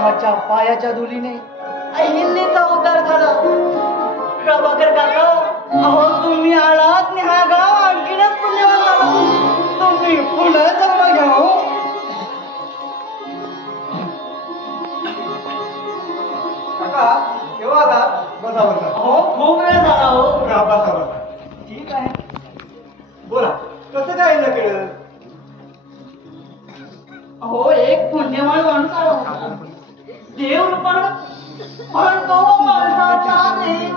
रामाच्या पायाच्या धुलीने अहिल्याचा उद्धार झाला. प्रभाकर काका, अहो तुम्ही आलात आणि हा गाव आणखीनच पुण्यवान झाला. तुम्ही पुन्हा जन्म घ्या हो. काका केव्हा आला? बसा बसा. अहो खूप वेळ झाला हो. बसा बसा. ठीक आहे. बोला कसं काय न केलं? अहो एक पुण्यवान माणूस आला होता. देव रूपानं, पण तो माणसाचा देव.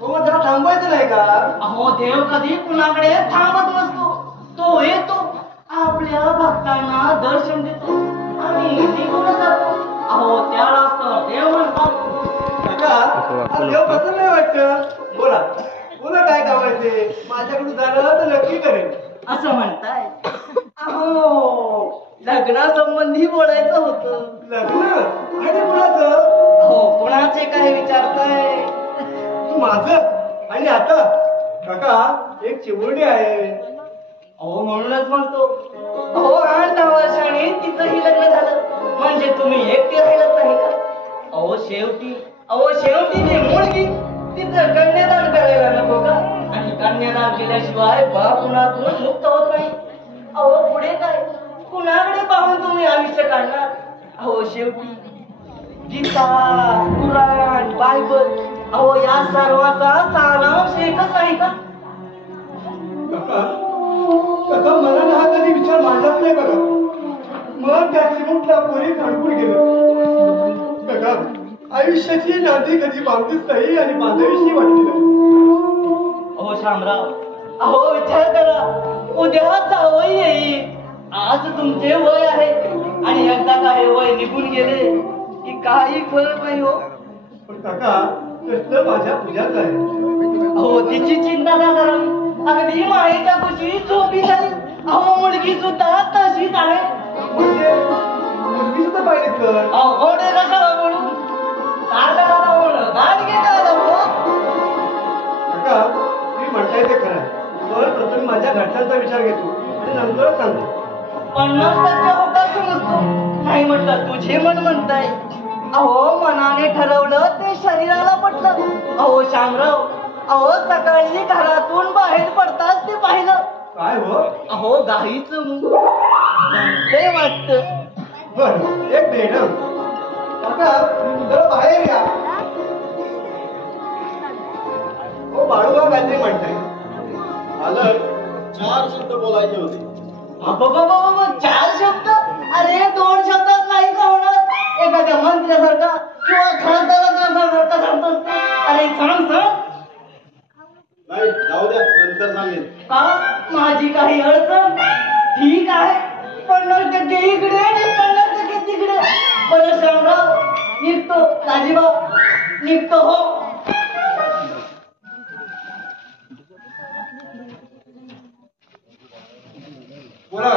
हो मग जरा थांबवायचं नाही का? अहो देव कधी कुणाकडे थांबत नसतो. तो येतो, आपल्या भक्तांना दर्शन देतो आणि निघून जातो. अहो त्यालाच तर देव म्हणतात. काका हा देव कसं नाही वाटतं? बोला बोला काय कामायचे? माझ्याकडून झालं तर नक्की करेन. असं म्हणताय? अहो लग्नासंबंधी बोलायचं होतं. लग्न आणि कुणाचं? अहो कुणाचे काय विचारताय? माझं. आणि आता काका एक चिमुरडी आहे. अहो म्हणूनच म्हणतो. अहो 8-10 वर्षांनी तिचंही लग्न झालं म्हणजे तुम्ही एकटे राहिलत नाही का? अहो शेवटी ती मुलगी तिचं कन्यादान करायला नको का? आणि कन्यादान केल्याशिवाय बाप कुणातून मुक्त होत नाही. अहो पुढे काय? कुणाकडे पाहून तुम्ही आयुष्य काढणार? अहो शेवटी गीता, कुराण, बायबल, अहो या सर्वाचा सारांश एकच आहे का? काका काका मनाने हा कधी विचार मांडलाच नाही बघा. मग त्या चिमुकल्या पोरी खडकून गेलं. काका आयुष्याची नांदी कधी बांधलीच नाही आणि बांधावीशी वाटली नाही. अहो शामराव, अहो विचार करा, उद्या जावई येईल. आज तुमचे वय आहे आणि एकदा काय वय निघून गेले की काही फरक नाही हो. पण काका कष्ट माझ्या तुझ्याच आहे. अहो तिची चिंता न करावी. अगदी माईच्या कुशी झोपी झाली. अहो मुलगी सुद्धा तशीच आहे. म्हणजे मुलगी सुद्धा पाहिजे तर अहो घोडे कशाला म्हणून तारडाला म्हणून गाठ घेतला हो. काका मी म्हणताय ते खरं आहे. पण प्रथम माझ्या घरच्यांचा विचार घेतो आणि नंतरच सांगतो. 50% होता समजतो. नाही म्हटलं तुझे मन म्हणताय. अहो मनाने ठरवलं ते शरीराला पटलं. अहो शामराव, अहो सकाळी घरातून बाहेर पडताच ते पाहिलं. काय हो? अहो गाईचं मुख ते वाटत. बर एक मिनिट काका जरा बाहेर या. हो बाळूभाऊ काहीतरी म्हणताय. मालक 4 शब्द बोलायचे होते. बाबा 4 शब्द? अरे 2 शब्दात नाही का होणार? एखाद्या मंत्र्यासारखा किंवा खासदारासारखा सांगतो. अरे सांग. नाही जाऊ द्या नंतर सांगेन. का माझी काही अडचण? ठीक आहे, 50% इकडे आणि 50% तिकडे. बरं शामराव, निघतो. राजीबा निघतो हो. बोला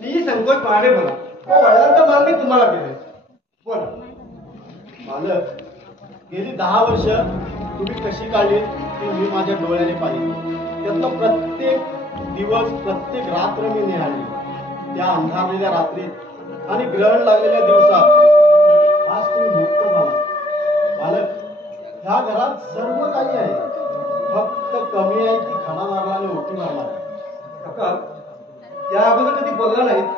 मी संकोच पाहणे बोला. वडिलांचा मान मी तुम्हाला केले. बोला मालक गेली 10 वर्ष तुम्ही कशी काढली ती मी माझ्या डोळ्याने पाहिली. त्यातला प्रत्येक दिवस प्रत्येक रात्र मी निहाळली. त्या अंधारलेल्या रात्रीत आणि ग्रहण लागलेल्या दिवसात आज तुम्ही मुक्त झाला. मालक ह्या घरात सर्व काही आहे. फक्त कमी आहे की खडा मारला आणि ओटी मारला. काका या अगोदर कधी बोलला नाहीत.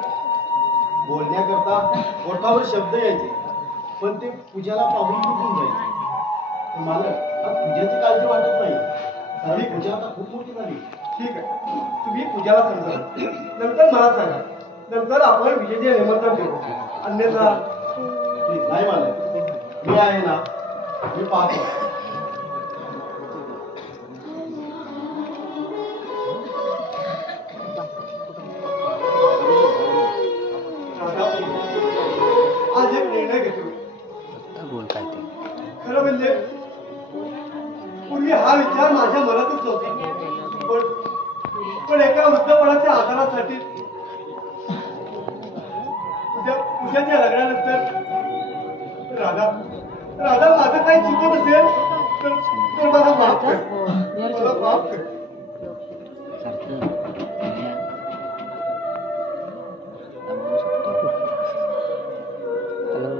बोलण्याकरता ओठावर शब्द यायचे पण ते पूजाला पाहून निघून जायचे. पण मालक आज पूजाची काळजी वाटत नाही. सारी पूजा आता खूप मोठी झाली. ठीक आहे तुम्ही पूजाला समजा नंतर मला सांगा. नंतर आपण विजयचे निमंत्रण देऊ. अन्यथा ठीक नाही मालक मी आहे ना मी पाहतो. आज एक निर्णय घेतो. खरं म्हणजे पूर्वी हा विचार माझ्या मनातच नव्हता. पण एका वृद्धपणाच्या आधारासाठी पूजाच्या लग्नानंतर राधा माझं काही चुकत असेल तर मला माफ कर. मला माफ कर. Hello,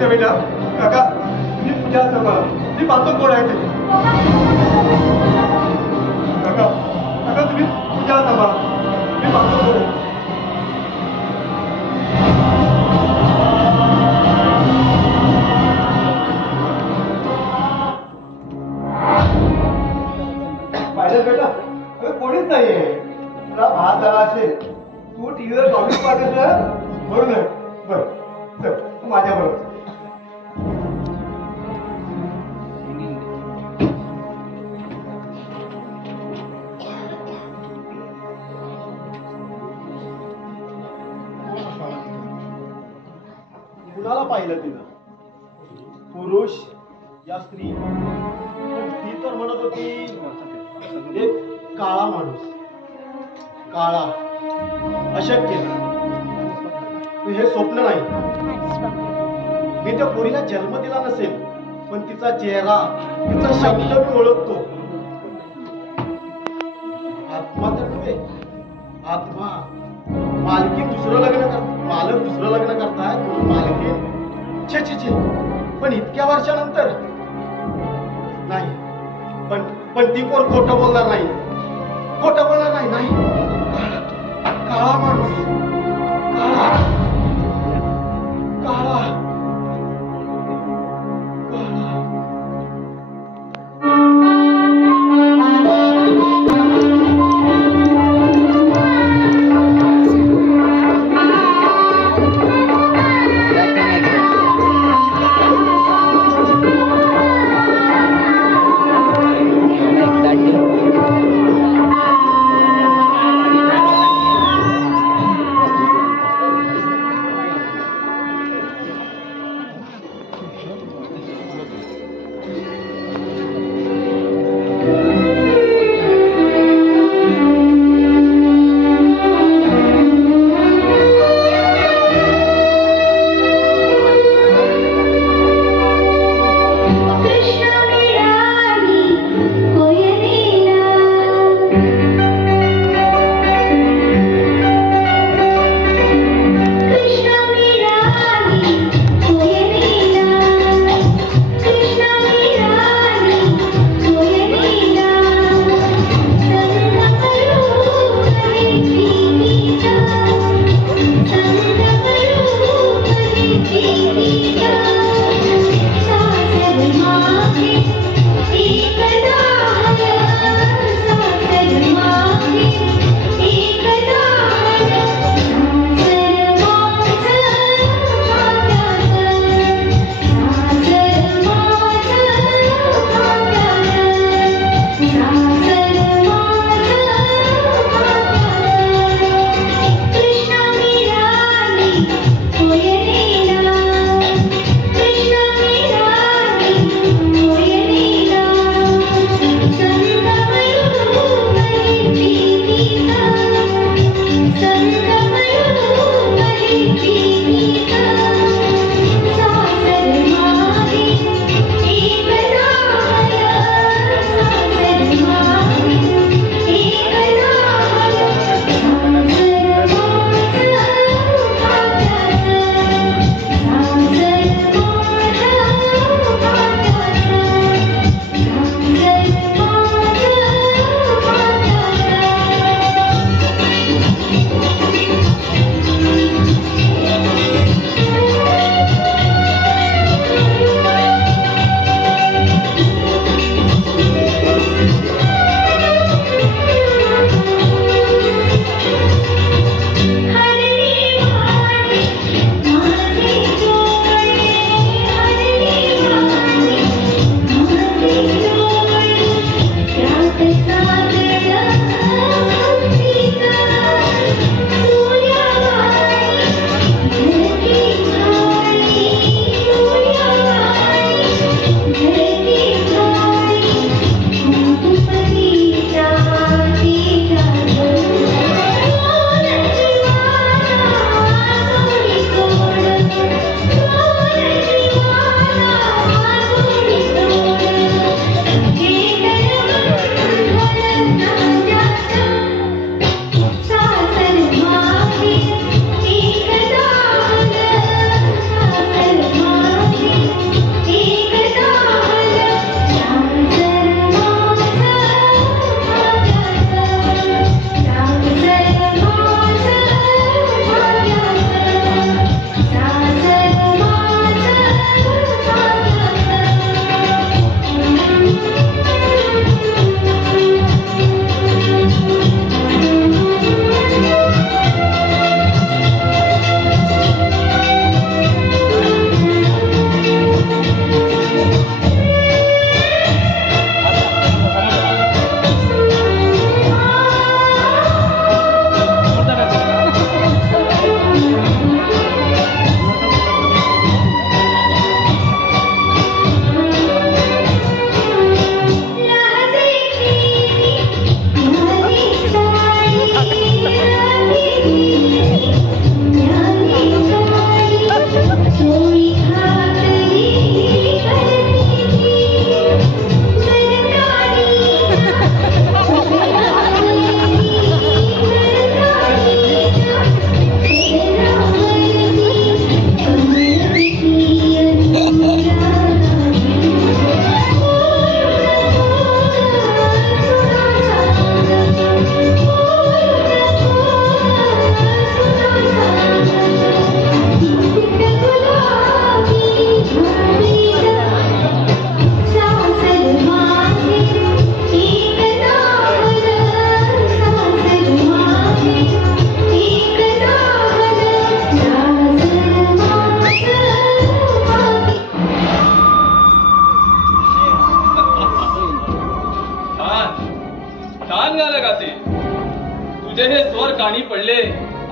पूजा बेटा काका तुम्ही पूजा सांभाळा मी पाहतो कोण आहे ते काका काका तुम्ही पूजा सांभाळा मी पाहतो कोण आहे पाहिलं बेटा अगं कोणीच नाहीये तुला भात झाला असेल तू टीव्हीवर टॉपिक पाहतेस ना म्हणून आहे बर चल माझ्या बरोबर कुणाला पाहिलं तिनं पुरुष या स्त्री पण ती तर म्हणत होती एक काळा माणूस काळा अशक्य हे स्वप्न नाही मी त्या पोरीला जन्म दिला नसेल पण तिचा चेहरा तिचा शब्द मी ओळखतो आत्मा तर नव्हे आत्मा मालकी दुसरं लग्न मालक दुसरं लग्न करताय मालकी छे छे छे पण इतक्या वर्षानंतर नाही पण ती पोर खोटं बोलणार नाही खोटं बोलणार नाही नाही काळा माणूस काळा काळा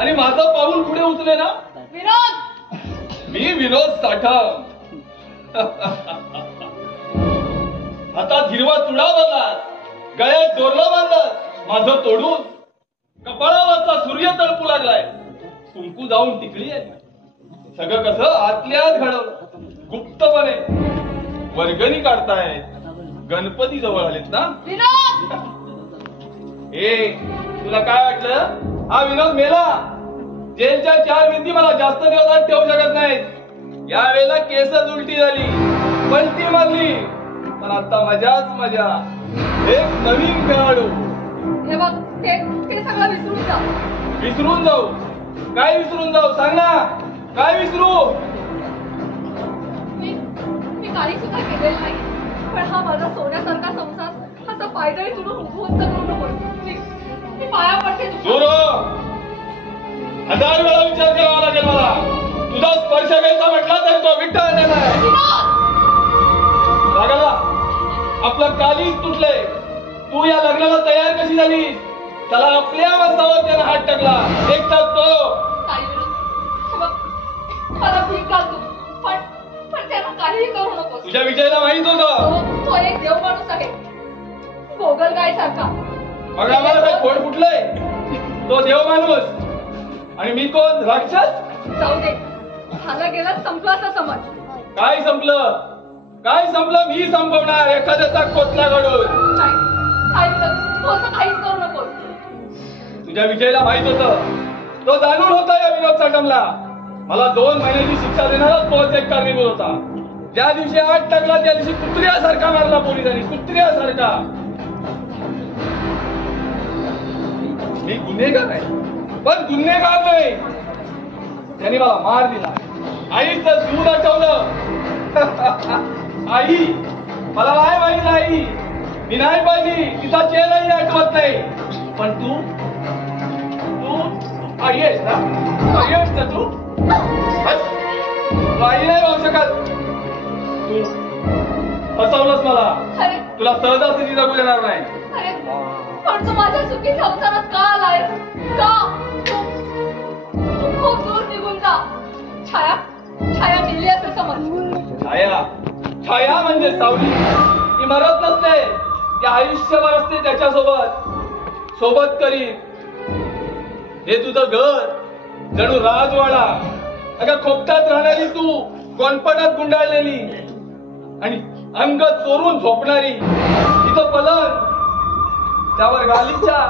आणि माझं पाऊल पुढे उचले ना. विनोद, मी विनोद साठा. हातात हिरवा चुडा बांधलास, गळ्यात डोरला बांधलास, माझं तोडून कपाळावरचा सूर्य तळपू लागलाय. कुंकू जाऊन टिकली आहे. सगळं कसं आतल्यात घडवलं, गुप्तपणे. वर्गणी काढतायत, गणपती जवळ आलेत ना. विनोद, ए, तुला काय वाटलं? हा विनोद मेला. जेलच्या 4 भिंती मला जास्त दिवसात ठेवू शकत नाहीत. यावेळेला केसच उलटी झाली, पलटी मारली, पण आता मजाच मजा. एक नवीन खेळाडू. हे बघ, ते सगळं विसरून जा. विसरून जाऊ? काय विसरून जाऊ? सांग ना, काय विसरू? मी काही सुद्धा केलेलं नाही, पण हा माझा सोन्यासारखा संसार असा पायदळी तुडून उद्ध्वस्त करू नको. मी पाया पडते. जोरो, 1000 वेळा विचार करावा लागेल मला. तुझा स्पर्श घ्यायचा म्हटला तर तो विठ्ठल देणार. रागाला आपलं कालीच तुटलंय. तू या लग्नाला तयार कशी झाली? त्याला आपल्या वसावर त्यानं हात टाकला. एकटाच तो. मला भीक घालतो, पण त्याला काहीही करू नको. तुझ्या विजयला माहित होतं तो एक देव माणूस आहे, गोगल गाय सारखा. मग आम्हाला काय खोड फुटलंय? तो देव माणूस आणि मी कोण? राक्षस? जाऊ दे, झालं गेलं, संपलं असं समज. काय संपलं? काय संपलं? मी संपवणार एखाद्याचा कोतला घडून. तू असं काहीच करू नको. तुझ्या विजयला माहित होतं, तो जाणून होता या विनोद साठमला. मला 2 महिन्याची शिक्षा देणारा तोच एक कारणीभूत होता. ज्या दिवशी आठ टाकला त्या दिवशी कुत्र्यासारखा मारला पोलिसांनी, कुत्र्यासारखा. मी गुन्हेगार आहे, पण गुन्हेगार नाही. त्यांनी मला मार दिला, आईचं दूध आठवलं. आई, मला नाही माहित आई, मी नाही पाहिली, तिचा चेहराही आठवत नाही. पण तू आई आहेस ना? आई आहेस ना तू? आई नाही होऊ शकत. तू फसवलंस मला. तुला सहजासहजी जगू देणार नाही. अरे, पण तू माझ्या सुखी संसारात का आलाय? का? तू खूप दूर निघून जा. छाया गेली असं समज. छाया म्हणजे सावली. ती मरत नसते, ती आयुष्यभर असते त्याच्यासोबत करीत. हे तुझं घर जणू राजवाडा. अगं खोपटात राहणारी तू, गोंडपटात गुंडाळलेली आणि अंग चोरून झोपणारी. तिथं पलंग, त्यावर गालीच्या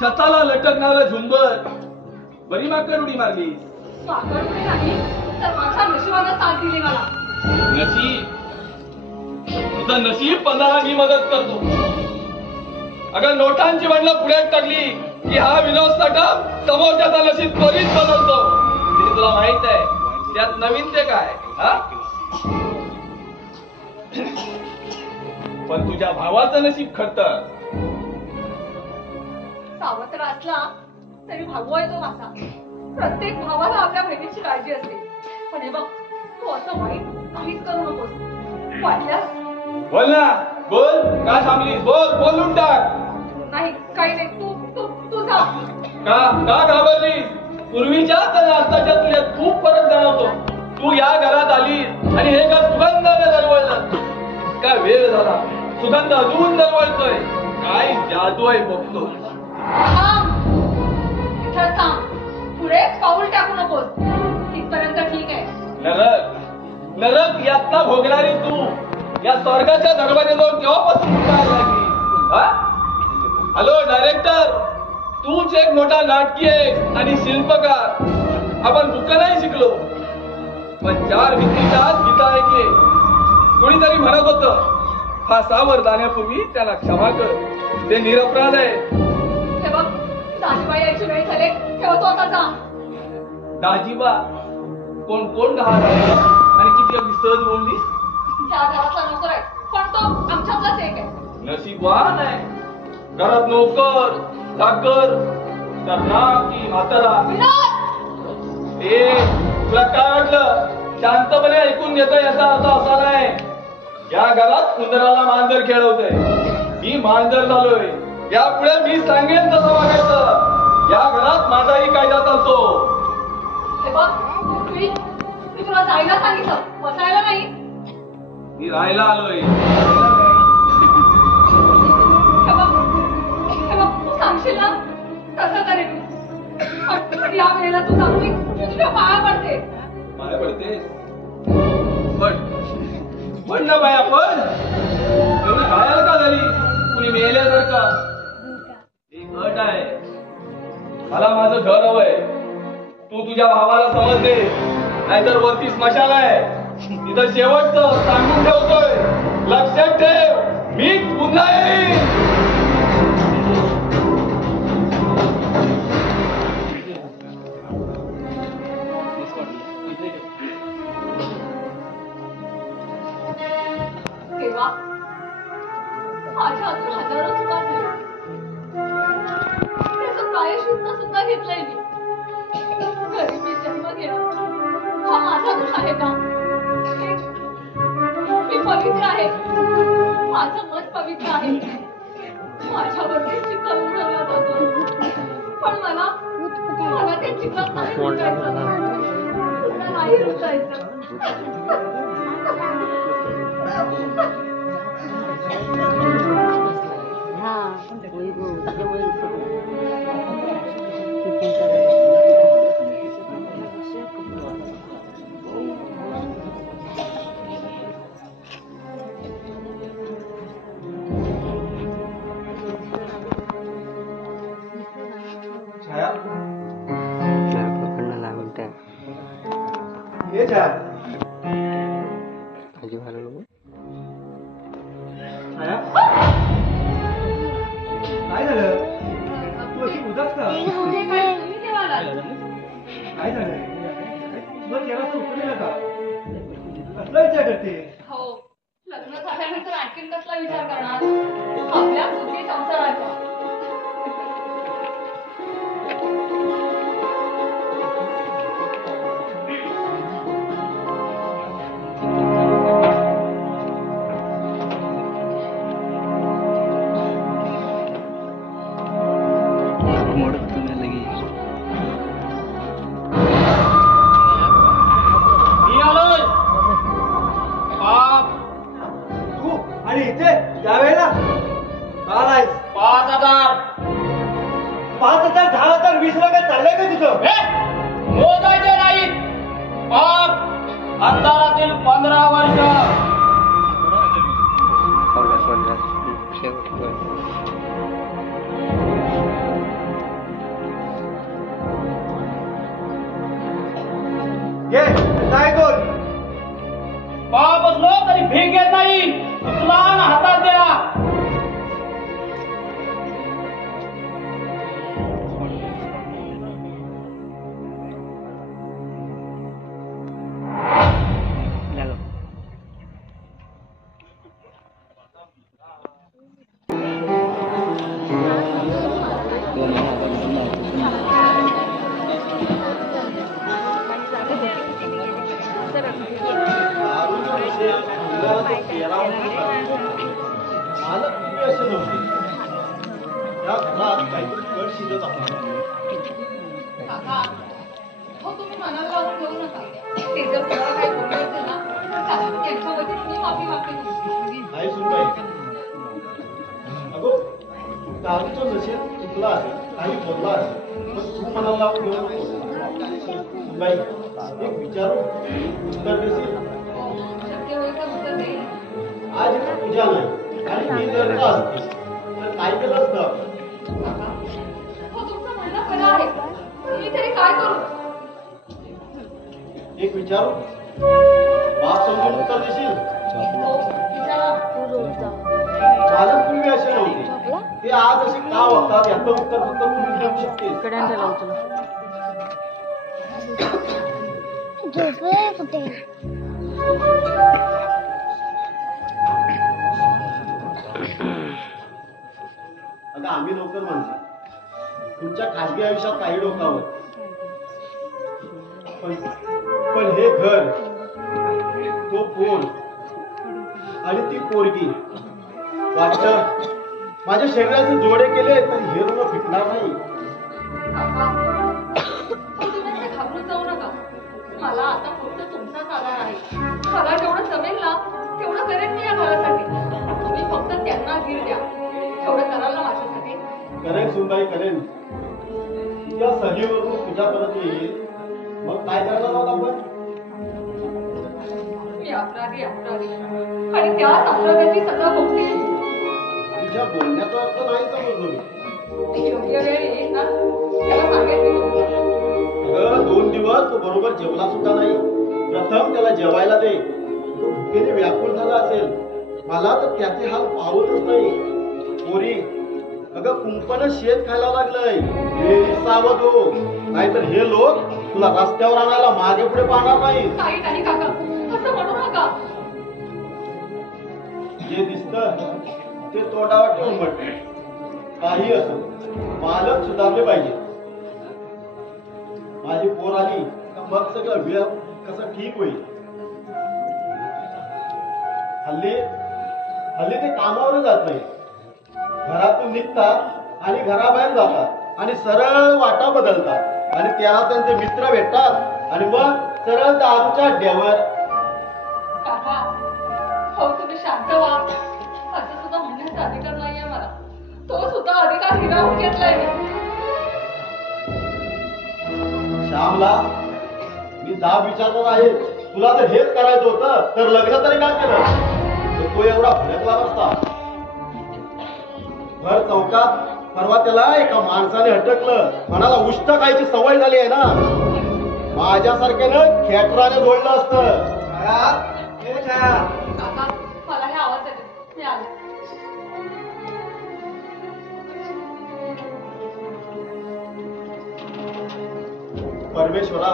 छताला लटकणारं झुंबर. बरी माकड उडी मारली. माकड उडी नाही, तर माझ्या नशिबानं साथ दिली मला. नशीब? तुझं नशीब 15 मदत करतो. अगं नोटांची बंडलं पुढे टाकली की हा विनोद साठम समोरच्याचा नशीब त्वरित बदलतो. ते तुला माहित आहे. त्यात नवीन ते काय? पण तुझ्या भावाचं नशीब खरतर. सावत्र असला तरी भाऊ आहे तो माझा. प्रत्येक भावाला आपल्या बहिणीची काळजी असते. पण हे बघ, तू असं वाईट काहीच करू नकोस. वाटल्यास बोल ना, बोल. का थांबलीस? बोलून टाक. नाही, काही नाही. तू जा. का घाबरलीस? पूर्वीच्या तर आताच्या तुझ्यात खूप फरक जाणवतो. तू या घरात आलीस आणि हे घर सुगंधाने दरवळलं. काय वेळ झाला, सुगंध अजून दरवळतोय. काय जादू आहे बघतो. पुढे पाऊल टाकू नकोस. तिथपर्यंत ठीक आहे. नरक यातना भोगणारी तू या स्वर्गाच्या दरवाजाजवळ केव्हापासून उठायला लागली? हॅलो डायरेक्टर, तूच एक मोठा नाटकी आहे आणि शिल्पकार. आपण बुक नाही शिकलो, पण 4 भिंतीच्या आत गीता ऐकले. कोणीतरी म्हणत होतं, फासावर जाण्यापूर्वी त्याला क्षमा कर, ते निरपराध आहे. हे बघ, दाजीबाई यायची वेळ झाले, ठेवतो आता जा. दाजीबा? कोण घात आहे आणि किती अगदी सहज बोललीस? त्या घरातला नोकर आहे, पण तो आमच्यातलाच एक आहे. नशीबवान आहे. घरात नोकर, चाकर, तरना की म्हातारा. तुला काय वाटलं? शांतपणे ऐकून घेतोय याचा अर्थ असा नाही. या घरात उंदराला मांजर खेळवतोय. मी मांजर झालोय. यापुढे मी सांगेन तसं वागायचं. या घरात माझाही कायदा चालतो. हे बघ, मी तुला जायला सांगितलं, बसायला नाही. मी राहायला आलोय. हे बघ, तू सांगशील ना तसं करेन. पण या वेळेला तू सांग, मी तुझ्या पाया पडते. पाया पडतेस? पण ना बाय आपण एवढी घायल का झाली कुणी मेल्यासारखा? एक अट आहे, मला माझं घर हवंय. तू तुझ्या भावाला समज दे, नाहीतर वरती स्मशान आहे, तिथं शेवटचं सांगून ठेवतोय. लक्षात ठेव, मी पुन्हा येईन. तेव्हा माझ्या हातून हजारो चुका झाल्या. त्याचं प्रायश्चित्त सुद्धा घेतलंय मी. गरिबी जन्म घेणं हा माझा दोष आहे का? मी पवित्र आहे, माझं मन पवित्र आहे. माझ्यावरती चिखल उडवला जातोय, पण मला ते चिखल नाही रुजायचं. नाही रुजायचं. छाया ये छाया छाया काय झालं? तू अशी उदास का? काय झालं? तुला जरासं उचललेलं का? कसला विचार करते? हो, लग्न झाल्यानंतर आणखीन कसला विचार करणार? आपल्या सुखी संसाराचा. तू आणि इथे यावेळेला काल आहेस? 5,000 5,000 10,000 20,000 काय चाललंय का तुझं? मोजायचे नाही. पाप अंधारातील 15 वर्ष. घे काय बोल. पाप असलो तरी भीक येत नाही. उचला आणि हातात द्या. मला तुम्ही असे नव्हते. या घरात काहीतरी कट शिजत आहे. काका, हो तुम्ही मनाला लावून घेऊ नका. ते जर तुम्हाला काही बोलले असेल ना, त्यांच्या वतीने मी माफी मागते. नाही सुनबाई, अगो दारूचं नशेत चुकला असेल, काही बोलला असेल, पण तू मनाला लावून घेऊ नको. सुनबाई, एक विचारू, उत्तर देशील? शक्य होईल तर उत्तर देईल. आज इथे पूजा नाही आणि मी जर का असते तर काय केलं असतं? काका, हो तुमचं म्हणणं खरं आहे. मी तरी काय करू? एक विचारू, बाप समजून उत्तर देशील? हो, विचारा. चालक पूर्वी असे नव्हते, ते आज असे का वागतात याचं उत्तर फक्त तुम्ही देऊ शकते. आता आम्ही नोकर माणसं, तुमच्या खाजगी आयुष्यात काही डोकावं, पण हे घर, तो पोर आणि ती पोरगी वाटतं माझ्या शरीराचे जोडे केले तर हे ऋण फिटणार नाही. तुम्ही असे घाबरून जाऊ नका. मला आता फक्त तुमचाच आधार आहे. मला जेवढं जमेल ना तेवढं करेन मी या घरासाठी. तुम्ही फक्त त्यांना धीर द्या. तेवढं कराल ना माझ्यासाठी? करेन सुनबाई, करेन. तुझ्या सहीवरून तुझ्या परत येईल. मग काय करणार आहोत आपण? मी अपराधी आणि त्याच अपराधाची सजा भोगते. तुझ्या बोलण्याचा अर्थ नाही समजलो मी. योग्य वेळ येईल ना त्याला सांगेल मी तुम्हाला. अगं 2 दिवस तो बरोबर जेवला सुद्धा नाही. प्रथम त्याला जेवायला दे. तो भुकेने व्याकुळ झाला असेल. मला तर त्याचे हाल पावतच नाही. पोरी, अगं कुंपण शेत खायला लागलंय. वेळी सावध हो, नाहीतर हे लोक तुला रस्त्यावर आणायला मागे पुढे पाहणार नाही. काही नाही काका, असं म्हणू नका. जे दिसतं ते तोंडावर ठेवून म्हटलं. काही असो, मालक सुधारले पाहिजे. माझी पोर आली का मग सगळं वेळ कसं ठीक होईल. हल्ली ते कामावर जात नाही. घरातून निघतात आणि घराबाहेर जातात आणि सरळ वाटा बदलतात आणि त्याला त्यांचे मित्र भेटतात आणि मग सरळ दारूच्या अड्ड्यावर. काका, हो तुम्ही शांत व्हा. असं सुद्धा म्हणण्याचा अधिकार नाहीये मला. तो सुद्धा अधिकार हिरावून घेतलाय मी. श्यामला मी जाब विचारणार आहे. तुला जर हेच करायचं होतं तर लग्न तरी का केलं? तो एवढा भडकला नसता. भर चौकात परवा त्याला एका माणसाने हटकलं. म्हणाला उष्ट खायची सवय झाली आहे ना. माझ्यासारख्यानं खेटराने जोडलं असतं. काका, मला हे आवाज येते. मी आले. परमेश्वरा,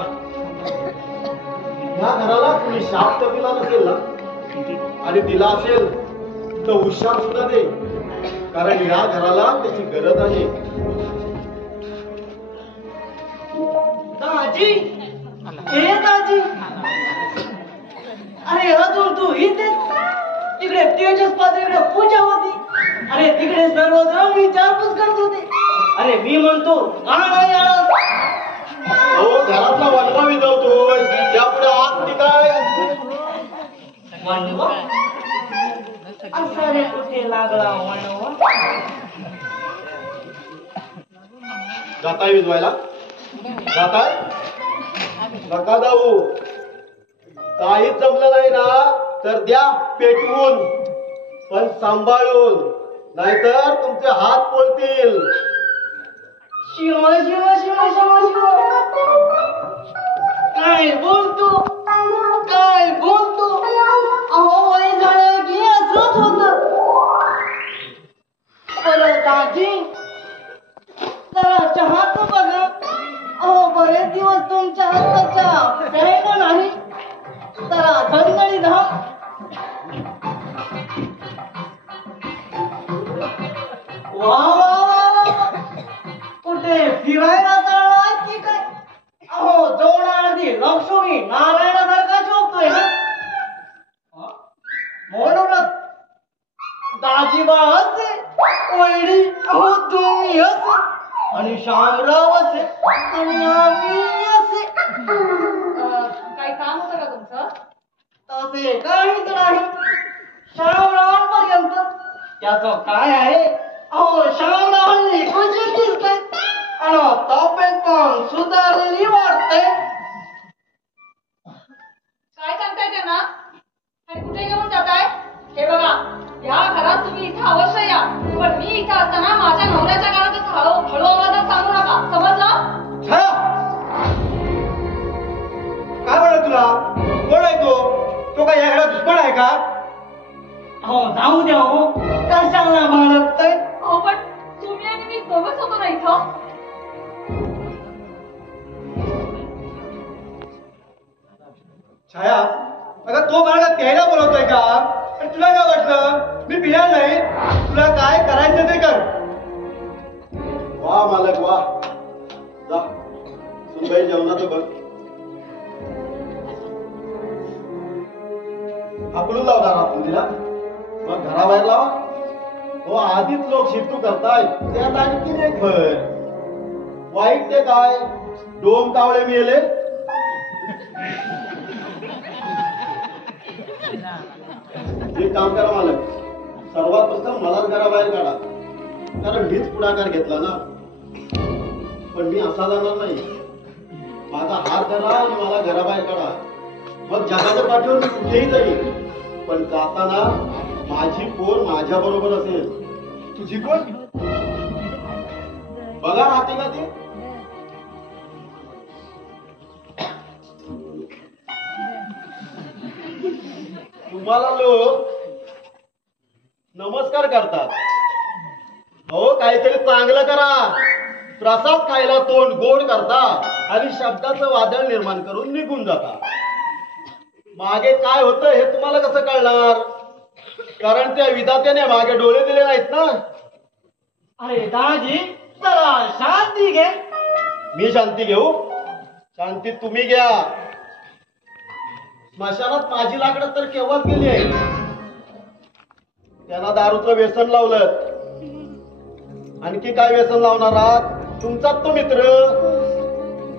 या घराला तुम्ही शाप तर दिला नसेल ना, आणि दिला असेल तर हुशार सुद्धा दे, कारण या घराला त्याची गरज आहे. दाजी, हे दाजी, अरे अजून तू इथेच? तिकडे तेजस पात्रीकडे पूजा होती. अरे तिकडे सर्वजण विचारपूस करत होते. अरे मी म्हणतो का नाही आला? हो, घरातला वनवा विजवतोय. यापुढे आत ती काय वनवा? असा रे कुठे लागला वनवा? जाताय विजवायला? जाताय? नका जाऊ. काहीच जमलं नाही ना तर द्या पेटवून, पण सांभाळून, नाहीतर तुमचे हात पोळतील. शिव शिव शिव शिव शिव, काय बोलतो, काय बोलतो? अहो वय झालं की असंच होत. बरं दाजी, जरा चहाचं बघा. अहो बरेच दिवस तुमच्या हाताचा प्यायला नाही. जरा झणझणी धा. वा वा वा वा, कुठे फिरायला चाललाय की काय? अहो जोडाआधी लक्ष्मी नारायणासारखा शोभतोय ना. म्हणूनच दाजीबा असे, वैडी अहो तुम्ही असे, आणि शामराव असे, आणि आम्ही असे. काही काम होतं का तुमचं? तसे काहीच नाही. शामरावांपर्यंत त्याचं काय आहे? अहो शामरावांनी खुशी दिसते आणि तब्येत पण सुधारलेली वाटते. काय सांगताय त्यांना आणि कुठे घेऊन जाताय? हे बघा, या घरात तुम्ही इथे अवश्य या, पण मी इथे असताना माझ्या नवऱ्याच्या घरात हळू आवाजात सांगू नका. समजलं? काय म्हणत तुला? कोण आहे तो? तो काय या घरात दुश्मन आहे का? अहो जाऊ द्या हो, कशाला म्हणतय? अहो पण तुम्ही आणि मी दोघंच होतो ना इथं. छाया, अगं तो मला प्यायला बोलवतोय का? आणि तुला काय वाटलं मी पिणार नाही? तुला काय करायचं ते कर. वा मालक वा. जा सुनबाई जेवणाचं बघ. आकडून लावणार आपण तिला, मग घराबाहेर लावा. हो, आधीच लोक शिफ्टू करतायत, त्यात आणखीन एक घर. वाईट ते काय डोम कावळे मिळेले. एक काम करा मालक, सर्वात प्रथम मलाच घराबाहेर काढा, कारण मीच पुढाकार घेतला ना. पण मी असा जाणार नाही. माझा हात धरा आणि मला घराबाहेर काढा. मग जगाच्या पाठीवर मी कुठेही जाईल, पण जाताना माझी पोर माझ्या बरोबर असेल. तुझी कोण? बघा राहते का ते. तुम्हाला लोक नमस्कार करतात. हो काहीतरी चांगलं करा. प्रसाद खायला तोंड गोड करता आणि शब्दाचं वादळ निर्माण करून निघून जाता. मागे काय होतं हे तुम्हाला कसं कळणार? कारण त्या विधात्याने मागे डोळे दिले नाहीत ना. अरे दाजी जरा शांती घे. मी शांती घेऊ? शांती तुम्ही घ्या. स्मशानात माझी लाकडं तर केव्हाच गेली आहे. त्यांना दारूचं व्यसन लावलं. आणखी काय व्यसन लावणार आहात? तुमचाच तो मित्र.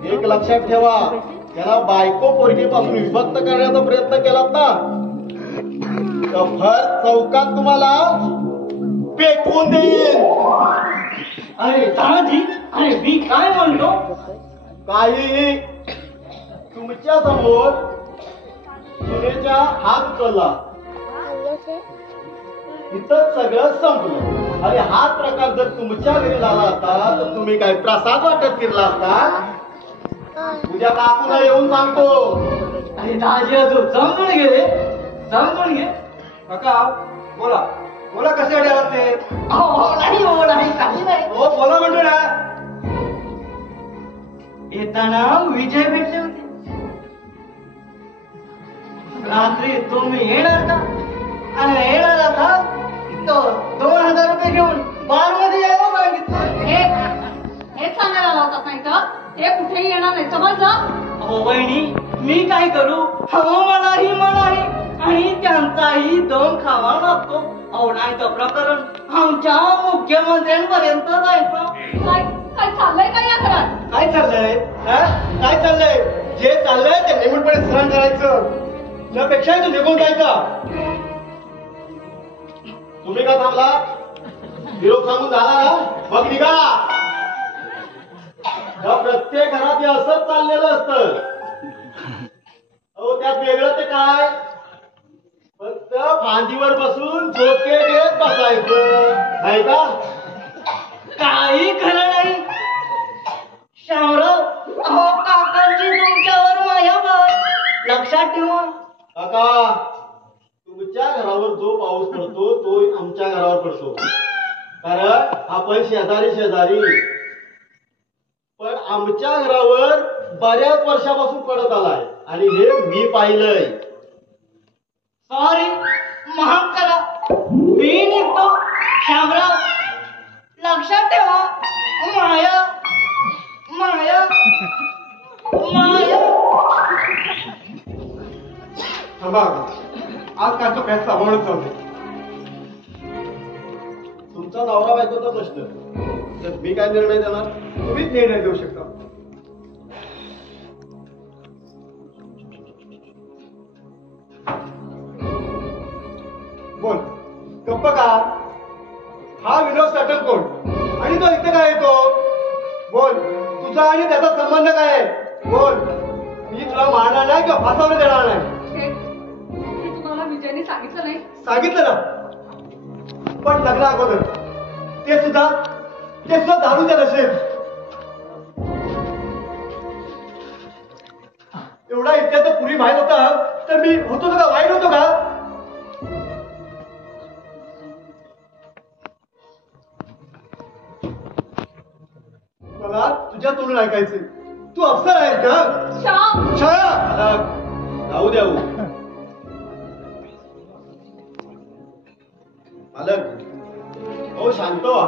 एक लक्षात ठेवा, त्याला बायको पोरगीपासून विभक्त करण्याचा प्रयत्न केलात ना, तर भर चौकात तुम्हाला पेटवून देईन. अरे दाजी, अरे मी काय म्हणतो? काही तुमच्या समोर सुनेच्या हात उचलला, इथं सगळं संपलं. आणि हा प्रकार जर तुमच्या घरी झाला असता तर तुम्ही काय प्रसाद वाटत फिरला असता? उद्या काकूला येऊन सांगतो. अरे दाजी अजून समजून घे रे, समजून घे. काका बोला बोला, कशासाठी आलात ते? हो नाही काही नाही. हो बोला म्हणतो ना. येताना विजय भेटले होते. रात्री तुम्ही येणार का? आणि येणार असाल तर 2000 रुपये घेऊन बार मध्ये यायला सांगितलं. हेच सांगायला लावतात नाही तर ते कुठेही येणार नाही, समजलं? हो वहिनी, मी काय करू? हवं मलाही आणि त्यांचाही दम खावा लागतो. अहो नाही तर प्रकरण आमच्या मुख्यमंत्र्यांपर्यंत जायचं. काय काय चाललंय का या घरात? काय चाललंय? काय चाललंय? जे चाललंय ते निमूटपणे सहन करायचं, त्यापेक्षा तू निघून जायचा. तुम्ही का थांबला? निरोप सांगून झाला ना, मग निघा. प्रत्येक घरात हे असंच चाललेलं असतं. अहो त्यात वेगळं ते काय, फक्त फांदीवर बसून झोके घेत बसायचं नाही का? काही खरं नाही. शामराव, अहो काकांची तुमच्यावर मायावर लक्षात ठेवा. काका, तुमच्या घरावर जो पाऊस पडतो तो आमच्या घरावर पडतो, कारण आपण शेजारी. पण आमच्या घरावर बऱ्याच वर्षापासून पडत आलाय आणि हे मी पाहिलंय. सॉरी, माफ करा, मी निघतो. शामराव, लक्षात ठेवा. माया. थांबा, आज काय तो फॅसला म्हणून चालते. तुमचा नवरा बायकोचा प्रश्न, तर मी काय निर्णय देणार? तुम्हीच निर्णय देऊ शकता. बोल, गप्प का? हा विनोद साटम कोण आणि तो इथे काय येतो? बोल, तुझा आणि त्याचा संबंध काय आहे? बोल, मी तुला मारणार नाही किंवा फासावलं देणार नाही. हे तुम्हाला विजयने सांगितलं नाही? सांगितलं ना, पण लग्ना अगोदर ते सुद्धा दारूच्या नशेत. एवढा इतक्यात पुरी माहीत होता तर मी होतो का वाईट होतो का? मला तुझ्या तोंडून ऐकायचे, तू अफसर आहेस का? श्याम, छाया, जाऊ द्या. मालक, हो शांत व्हा.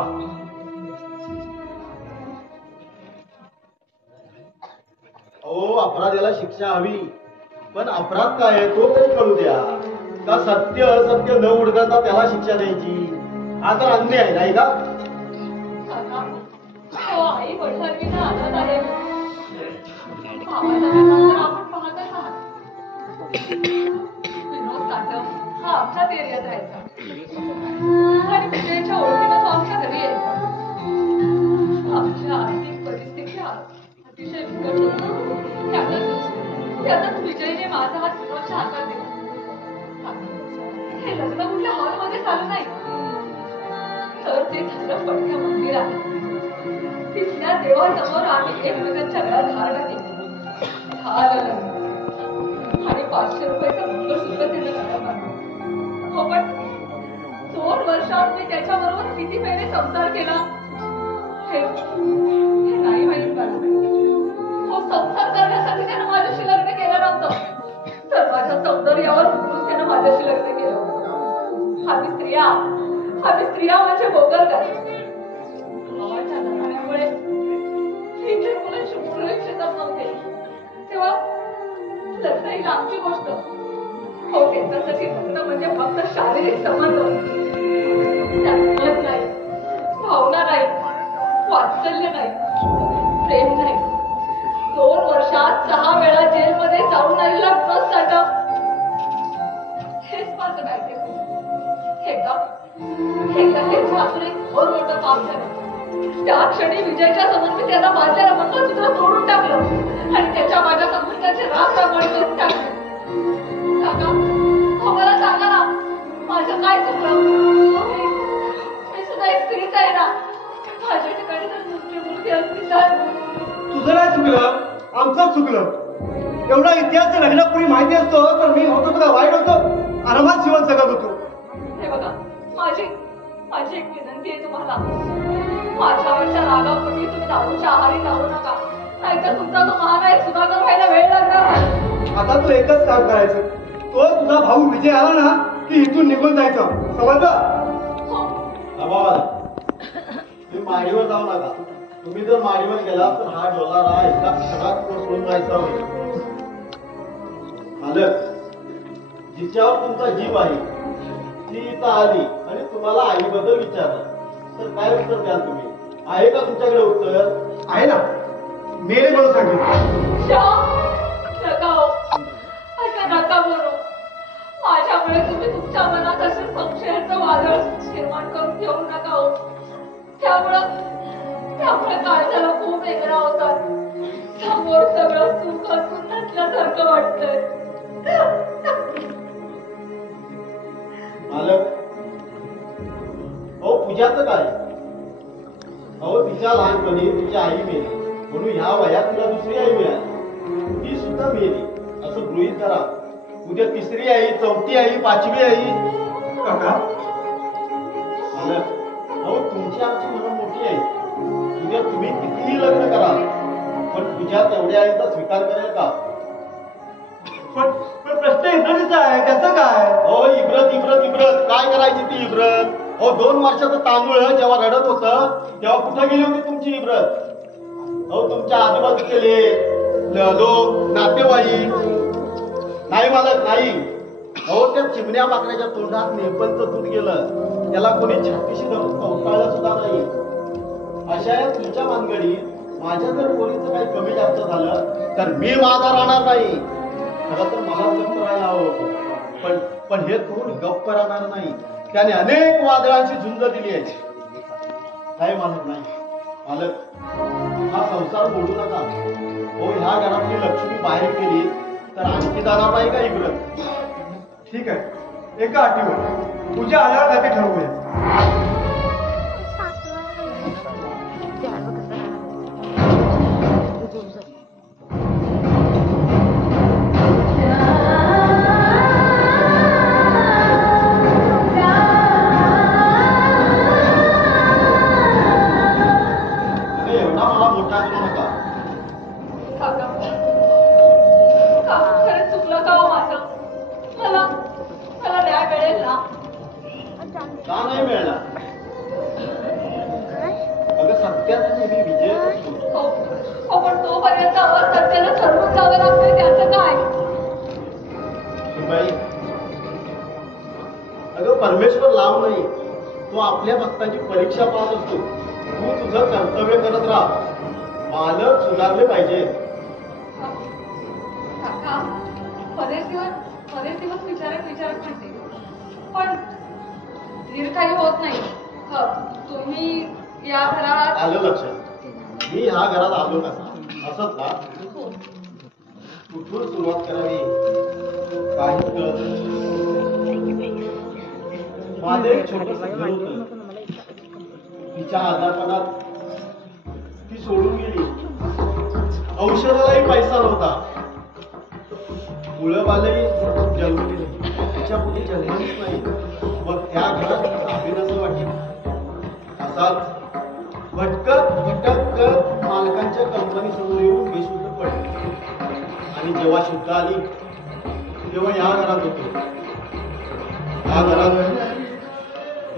हो, अपराधाला शिक्षा हवी, पण अपराध काय आहे तो तरी कळू द्या. का सत्य असत्य न उडगता त्याला शिक्षा द्यायची? हा तर अन्याय नाही का? काका, हो आई वैशालीला अनाथ आहे. भावाचा तर आपण पाहतच आहात. विनोद ताटम हा आमच्याच एरियात राहायचा आणि विजयच्या ओळखीनं तो आमच्या घरी यायचा. आमची आर्थिक परिस्थिती अतिशय बिकट होती. त्यातच विजयने माझा हात विनोदच्या हातात दिला. हे लग्न कुठल्या हॉलमध्ये झालं नाही, तर ते झालं पडक्या मंदिरात. तिथल्या देवासमोर आम्ही एकमेकांच्या गळ्यात हार टाकले. झालं लग्न आणि 500 रुपयाचं मंगळसूत्र तिने गळ्यात बांधलं. हो, पण 2 वर्षात मी त्याच्याबरोबर किती महिने संसार केला हे नाही माहित मला. हो, संसार करण्यासाठी त्यानं माझ्याशी लग्न केलं नव्हतं, तर माझ्या सौंदर्यावर उतरून त्यानं माझ्याशी लग्न केलं. आम्ही स्त्रिया म्हणजे बोगरगार. भावाच्या घराण्यामुळे इथे मुलांची मुलं शेतात नव्हते, तेव्हा लग्न ही लांबची गोष्ट. हो, त्यांच्यासाठी लग्न म्हणजे फक्त शारीरिक संबंध. त्यात मत नाही, भावना नाही, वात्सल्य नाही, प्रेम नाही. 2 वर्षात 6 वेळा जेलमध्ये जाऊन आलेला विनोद ताटम हेच माझं माहिती. एकदा त्याच्या हातून एक भर मोठं काम झालं. त्या क्षणी विजयच्या समोर मी त्याला माझ्या मंगळसूत्र तोडून टाकलं आणि त्याच्या माझ्या संबंधाचे राग रांगोळी करून टाकले. काका, मला सांगा ना, माझं काय चुकलं? मी सुद्धा एक स्त्रीच आहे ना. माझ्या ठिकाणी जर दुसरी मुलगी असती तर. तुझं नाही चुकलं, आमचं चुकलं. एवढा इतिहास लग्नापूर्वी माहिती असतो तर मी होतो तुला वाईट होतो, आरामात जीवन जगत होतो. हे बघा, माझी एक विनंती आहे तुम्हाला. माझ्यावरच्या रागापोटी तुम्ही दारूच्या आहारी जाऊ नका, नाहीतर तुमचा तो महानायक सुधाकर व्हायला वेळ लागणार. आता तू एकच काम करायचं, तो तुझा भाऊ विजय आला ना की इथून निघून जायचं, समजलं? हो. आवाज तुम्ही माडीवर जाऊ नका. तुम्ही जर माडीवर गेला तर हा डोलारा एका क्षणात कोसळून जायचा होईल. मालक, जिच्यावर तुमचा जीव आहे ती इथं आली आणि तुम्हाला आईबद्दल विचारलं तर काय उत्तर द्याल तुम्ही? आहे का तुमच्याकडे उत्तर? आहे ना, मेले म्हणून सांगितलं. नका हो, असं नका बोलू. माझ्यामुळे तुम्ही तुमच्या मनात असे संशयाचं वादळ निर्माण करून घेऊ नका हो. त्यामुळे काळजाला खूप वेगळा होता. समोर सगळं सुख असून नसल्यासारखं वाटतंय. मालक, अहो पूजाचं काय? अहो तिच्या लहानपणी तिची आई मेली म्हणून ह्या वयात तिला दुसरी आई मिळाली, ती सुद्धा मेली असं गृहीत करा. उद्या 3री आई, 4थी आई, 5वी आई. काका, मालक, अहो तुमची आमची मनं मोठी आहे. उद्या तुम्ही कितीही लग्न करा पण पूजा तेवढ्या आईचा स्वीकार करेल का? पण प्रश्न इब्रतीचा आहे, त्याचं काय? हो, इब्रत काय करायची ती इब्रत? हो, 2 वर्षाचं तांदूळ जेव्हा रडत होतं तेव्हा कुठे गेली होती तुमची इब्रत? हो, तुमच्या आजूबाजूचे लोक, नातेवाईक. नाही मालक, नाही. हो, त्या चिमण्या पाकण्याच्या तोंडात नेपलचं दूध गेलं, त्याला कोणी छातीशी धरून कौटाळलं सुद्धा नाही. अशा या तुमच्या मानगडीत माझ्या जर पोरीचं काही कमी जास्त झालं तर मी माझा राहणार नाही. खरं तर मला गप्प राहायला हवं होतं, पण हे तोंड गप्प राहणार नाही. त्याने अनेक वादळांची झुंज दिली आहे. काय मालक? नाही मालक, हा संसार मोडू नका. हो, ह्या घरातली लक्ष्मी बाहेर गेली तर आणखी जाणार नाही का इब्रत? ठीक आहे, एका अटीवर पूजा आल्यावर काय ते ठरवूया. खरंच चुकलं का हो माझं? मला न्याय मिळेल ना? का नाही मिळणार? अगं सत्याचा नेहमी विजय असतो. हो, पण तोपर्यंत आवाज सत्याला ठरवून जावं लागतंय, त्याचं काय? बाई, अगं परमेश्वर लांब नाही, तो आपल्या भक्तांची परीक्षा पाहत असतो. तू तुझं कर्तव्य करत राहा. मालक सुधारले पाहिजे. काका बरेच दिवस विचारत म्हणते पण धीर काही होत नाही. तुम्ही या घरात आलं लक्षात. मी ह्या घरात आलो कसा असत ना. कुठून सुरुवात करावी काहीच कळत नाही. माझं एक छोटंसं घर होतं. तिच्या आजारपणात ती सोडून गेली. औषधालाही पैसा नव्हता. मुलं बालही जन्मली नाही. तिच्या पुढे जन्मलीच नाही. मग त्या घरात राहावे असं वाटलं. असाच भटकत मालकांच्या कंपनी समोर येऊन बेशुद्ध पडले. आणि जेव्हा शुद्ध आली तेव्हा या घरात होतो. या घरात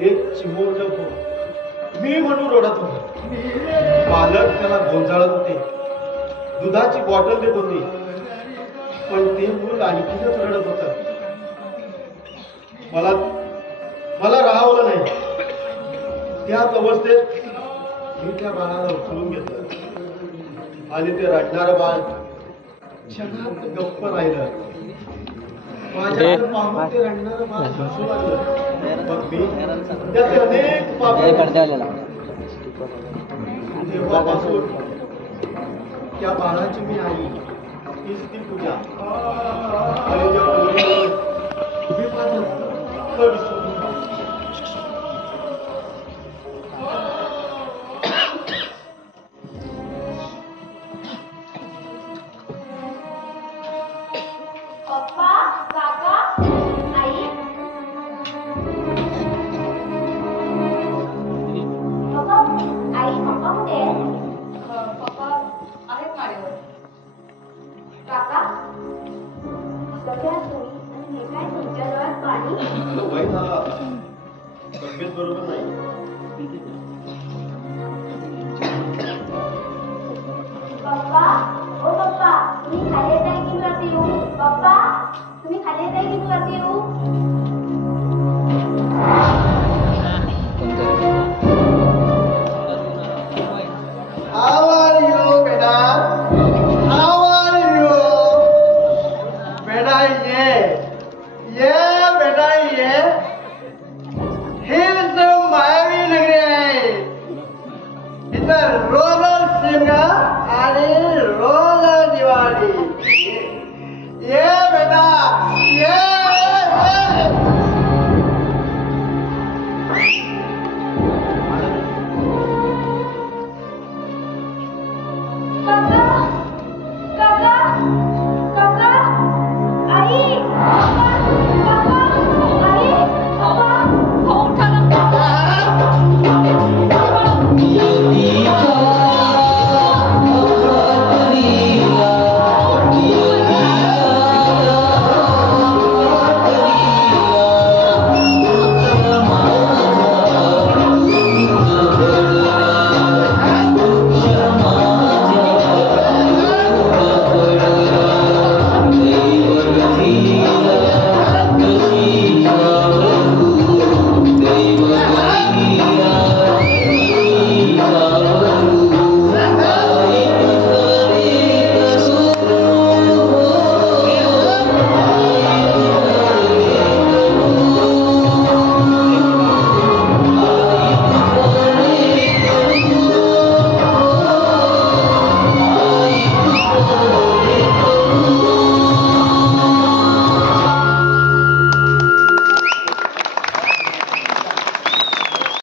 एक चिमोरलं होतं. मी म्हणून रडत होतो. मालक त्याला गोंजाळत होते. दुधाची बॉटल देत होती. पण ते मूल आणखीनच रडत होतं. मला राहावलं नाही. त्याच अवस्थेत मी त्या बाळाला उचलून घेतलं आणि ते रडणारं बाळ क्षणात गप्प राहिलं. माझ्याकडे पाहून ते रडणारं बाळ हसू लागलं. मग मी त्याचे अनेक पाप तेव्हापासून त्या बाळाची मी आई तीच ती पूजा आणि त्या पूजेवर मी माझं दुःख विसरून पप्पा काका आई पप्पा आई पप्पा कुठे आहेत? पप्पा आहेत माळेवर. काका कसे आहात तुम्ही? आणि हे काय तुमच्या डोळ्यात पाणी? वय झालं आता. तब्येत बरोबर नाही. पप्पा ओ पप्पा तुम्ही खाली येत आहे की वरती येऊ? पप्पा तुम्ही खाली येत आहे की वरती येऊ? How are you, बेटा? How are you? बेटा ये